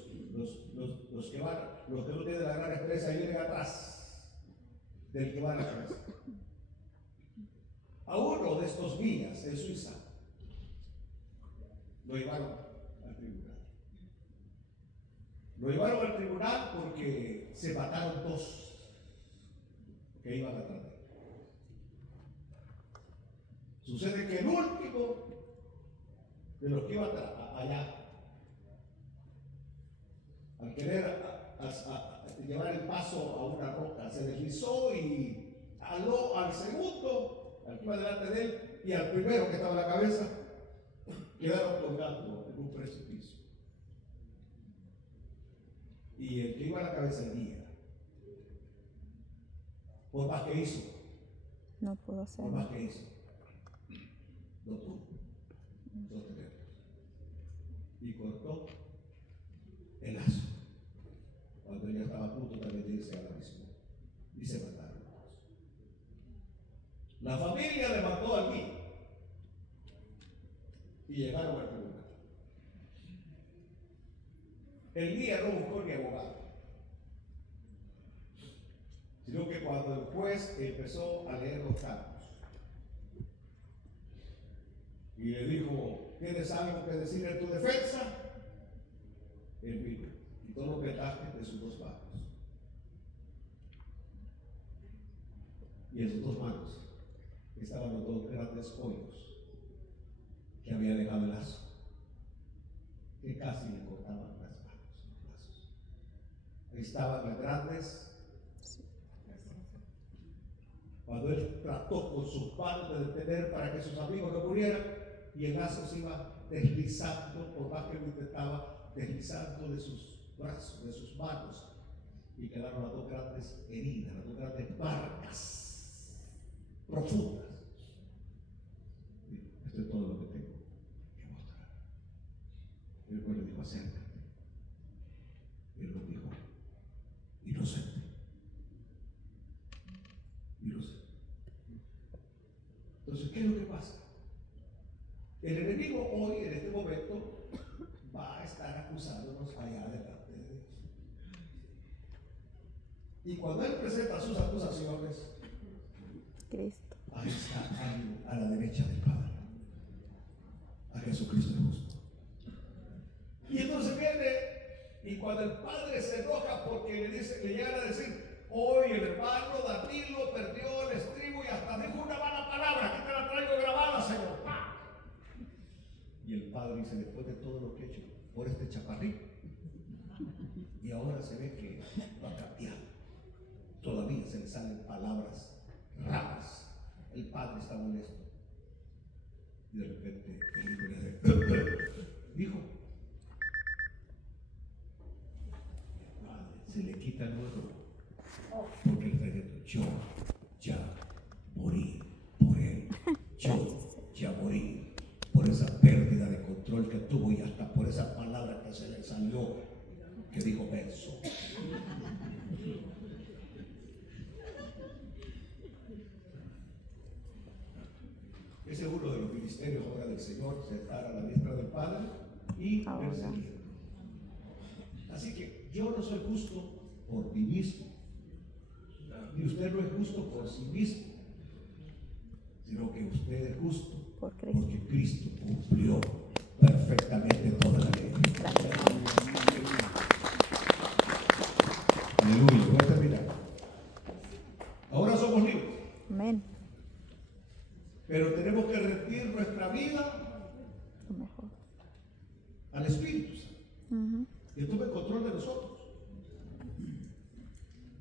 que no tienen la gran experiencia vienen atrás del que va a la cabeza. A uno de estos guías en Suiza lo llevaron al tribunal. Lo llevaron al tribunal porque se mataron dos que iban atrás de él. Sucede que el último de los que iban allá, al querer llevar el paso a una roca, se deslizó y aló al segundo, al que iba delante de él, y al primero que estaba en la cabeza, quedaron colgando en un precipicio. Y el que iba a la cabeza, el guía, por más que hizo, No pudo hacer. por más que hizo, no pudo sostenerlo. Y cortó el lazo. Cuando ella estaba a punto también de irse al abismo. Y se mataron. La familia le mató al guía. Y llegaron al tribunal. El guía no buscó ni abogado. Sino que cuando el juez empezó a leer los cargos y le dijo, ¿tienes algo que decir en tu defensa? Él vino y todos los vendajes de sus dos manos. Y en sus dos manos estaban los dos grandes hoyos que había dejado el lazo, que casi le cortaban las manos, los brazos. Ahí estaban las grandes. Cuando él trató con sus manos de detener para que sus amigos no murieran, y el lazo se iba deslizando, por más que lo intentaba, deslizando de sus brazos, de sus manos, y quedaron las dos grandes heridas, las dos grandes marcas profundas. Esto es todo lo que tengo que mostrar. El juez le dijo, acércate. Él lo dijo, inocente. Inocente. Entonces, ¿qué es lo que pasa? El enemigo hoy, en este momento, va a estar acusándonos allá delante de Dios. Y cuando él presenta sus acusaciones, Cristo. ahí está alguien a la derecha del Padre, a Jesucristo el justo. Y entonces viene, y cuando el Padre se enoja porque le llegan a decir, hoy el hermano Danilo perdió el estribo y hasta dijo una mala palabra, aquí te la traigo grabada, Señor. ¡Pah! Y el padre dice, después de todo lo que he hecho por este chaparrito, y ahora se ve que lo ha cambiado, todavía se le salen palabras raras. El padre está molesto. Y de repente el hijo le dice, hijo, se le quita el nuevo, porque él está diciendo, yo ya morí por él, yo ya morí por esa pérdida de control que tuvo y hasta por esa palabra que se le salió, que dijo verso. Ese es uno de los ministerios ahora del Señor, sentar a la diestra del Padre y perseguir. Así que yo no soy justo por mí mismo, y usted no es justo por sí mismo, sino que usted es justo porque Cristo cumplió perfectamente toda la ley. Aleluya. Voy a terminar. Ahora somos libres. Amén. Pero tenemos que rendir nuestra vida al Espíritu Santo, que tome control de nosotros.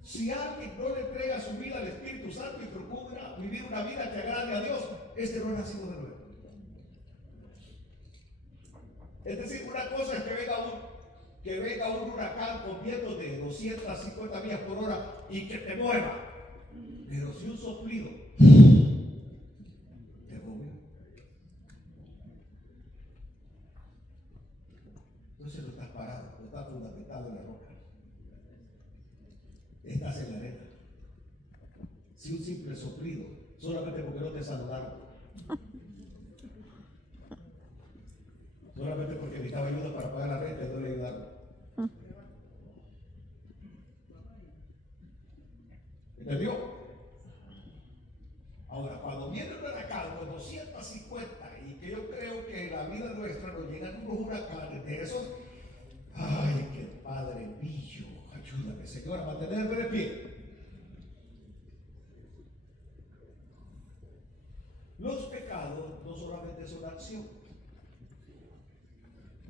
Si alguien no le entrega su vida al Espíritu Santo y procura vivir una vida que agrade a Dios, este no ha nacido de nuevo. Es decir, una cosa es que venga un huracán con vientos de 250 millas por hora y que te mueva. Pero si un soplido te mueve, entonces no estás parado, no estás fundamentado en la roca. Estás en la arena. Si un simple soplido, solamente porque no te saludaron, solamente porque necesitaba ayuda para pagar la renta y no le ayudaron. ¿Entendió? Ahora, cuando viene un huracán con 250, y que yo creo que en la vida nuestra nos llegan unos huracanes de esos, ay, que Padre mío, ayúdame, Señor, a mantenerme de pie. Los pecados no solamente son acción,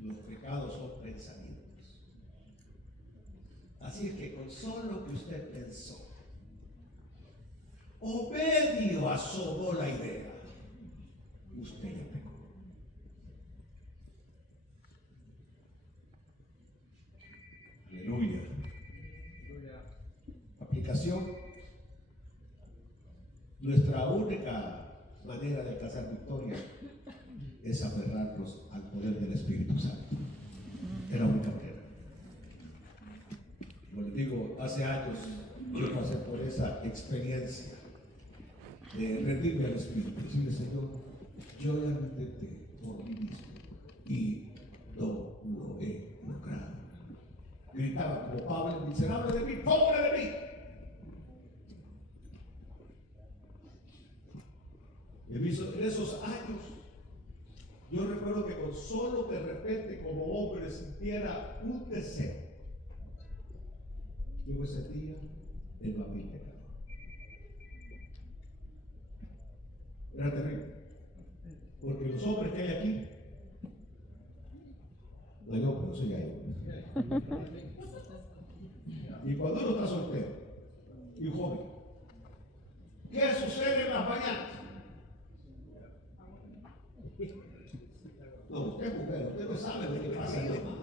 los pecados son pensamientos. Así es que con solo lo que usted pensó, o medio asomó la idea, usted ya pecó. Aleluya. Aplicación. Nuestra única manera de alcanzar victoria es aferrarnos al poder del Espíritu Santo. Es la única manera. Como les digo, hace años yo pasé por esa experiencia de rendirme al Espíritu, decirle, Señor, yo ya lo intenté por mí mismo y no lo he logrado. Gritaba como Pablo, miserable de mí, pobre de mí. En esos años, yo recuerdo que con solo de repente como hombre sintiera un deseo, yo me sentía en la vida. Era terrible, porque los hombres que hay aquí, no hay hombres, soy yo. Y cuando uno está soltero y un joven, ¿qué sucede en las mañanas? No, usted es mujer, usted no sabe de qué pasa en la mañana.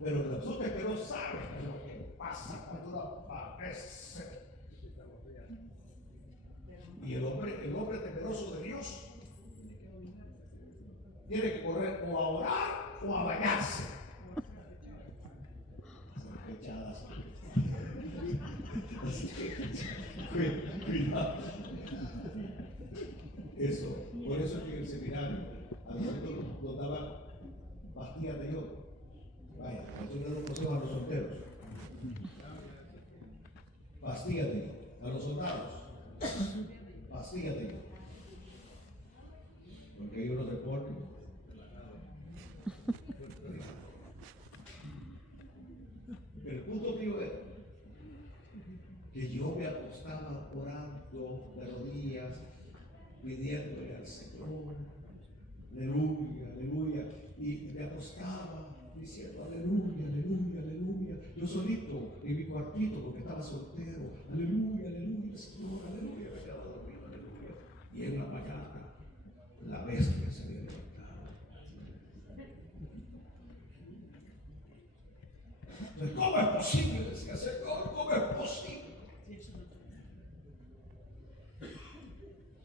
Pero nosotros que no saben lo que pasa cuando uno aparece. Y el hombre temeroso de Dios tiene que correr o a orar o a bañarse. Echadas. Cuidado. Eso, por eso es que en el seminario a nosotros nos daban pastillas de yodo. Vaya, nosotros no conocemos a los solteros. Pastillas de yodo. A los soldados, pastillas de yodo. Porque ellos los reportan. que yo me acostaba orando de rodillas, pidiéndole al Señor, aleluya, aleluya, y me acostaba diciendo aleluya, aleluya, aleluya, yo solito en mi cuartito porque estaba soltero, aleluya, aleluya, Señor, aleluya, me quedaba dormido, aleluya, y en la mañana la bestia se había levantado. Entonces, ¿cómo es posible? Decía, Señor, ¿cómo es posible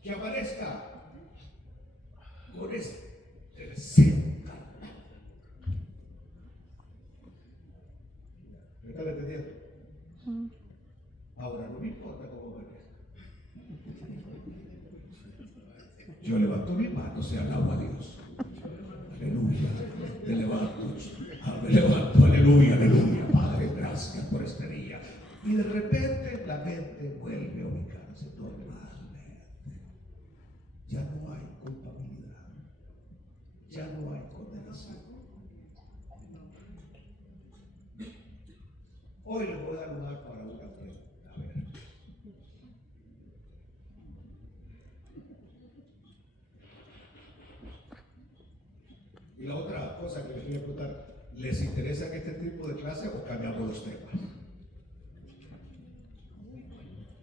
que amanezca con este deseo? ¿Me están entendiendo? Ahora no me importa cómo amanezca. Yo levanto mi mano, se alaba a Dios. Aleluya. Me levanto, aleluya, aleluya. Padre, gracias por este día. Y de repente la mente vuelve a ubicarse normalmente. Ya no hay culpabilidad. Ya no hay condenación. Hoy les voy a dar lugar para una pregunta. A ver. Y la otra cosa que les quería preguntar, ¿les interesa que este tipo de clase o cambiamos los temas?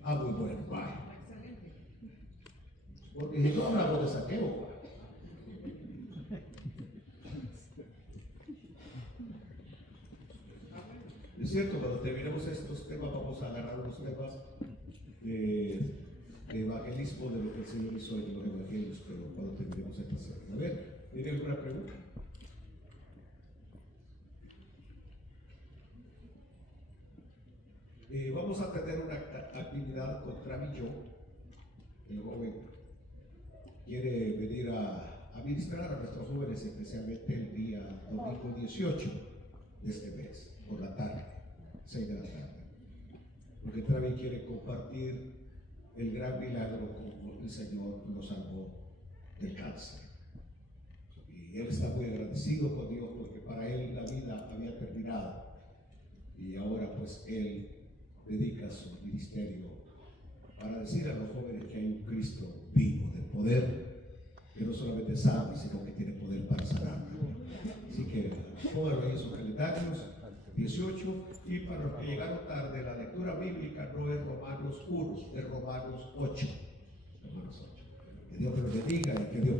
Ah, muy bueno, bye. Porque si no hablamos de saqueo, es cierto, cuando terminemos estos temas vamos a agarrar unos temas de evangelismo, de lo que el Señor hizo en los evangelios, pero cuando terminemos esta serie. A ver, ¿tiene alguna pregunta? Vamos a tener una actividad con Tramillo. El joven quiere venir a ministrar a nuestros jóvenes, especialmente el día domingo 18 de este mes, por la tarde, 6 de la tarde. Porque Travis quiere compartir el gran milagro como el Señor nos salvó del cáncer. Y él está muy agradecido con Dios porque para él la vida había terminado. Y ahora pues él dedica su ministerio para decir a los jóvenes que hay un Cristo vivo de poder, que no solamente sabe, sino que tiene poder para sanar. Así que pónganlo en sus calendarios, 18, y para los que llegaron tarde, la lectura bíblica no es Romanos 1, es Romanos 8. Romanos 8. Que Dios me lo bendiga y que Dios me lo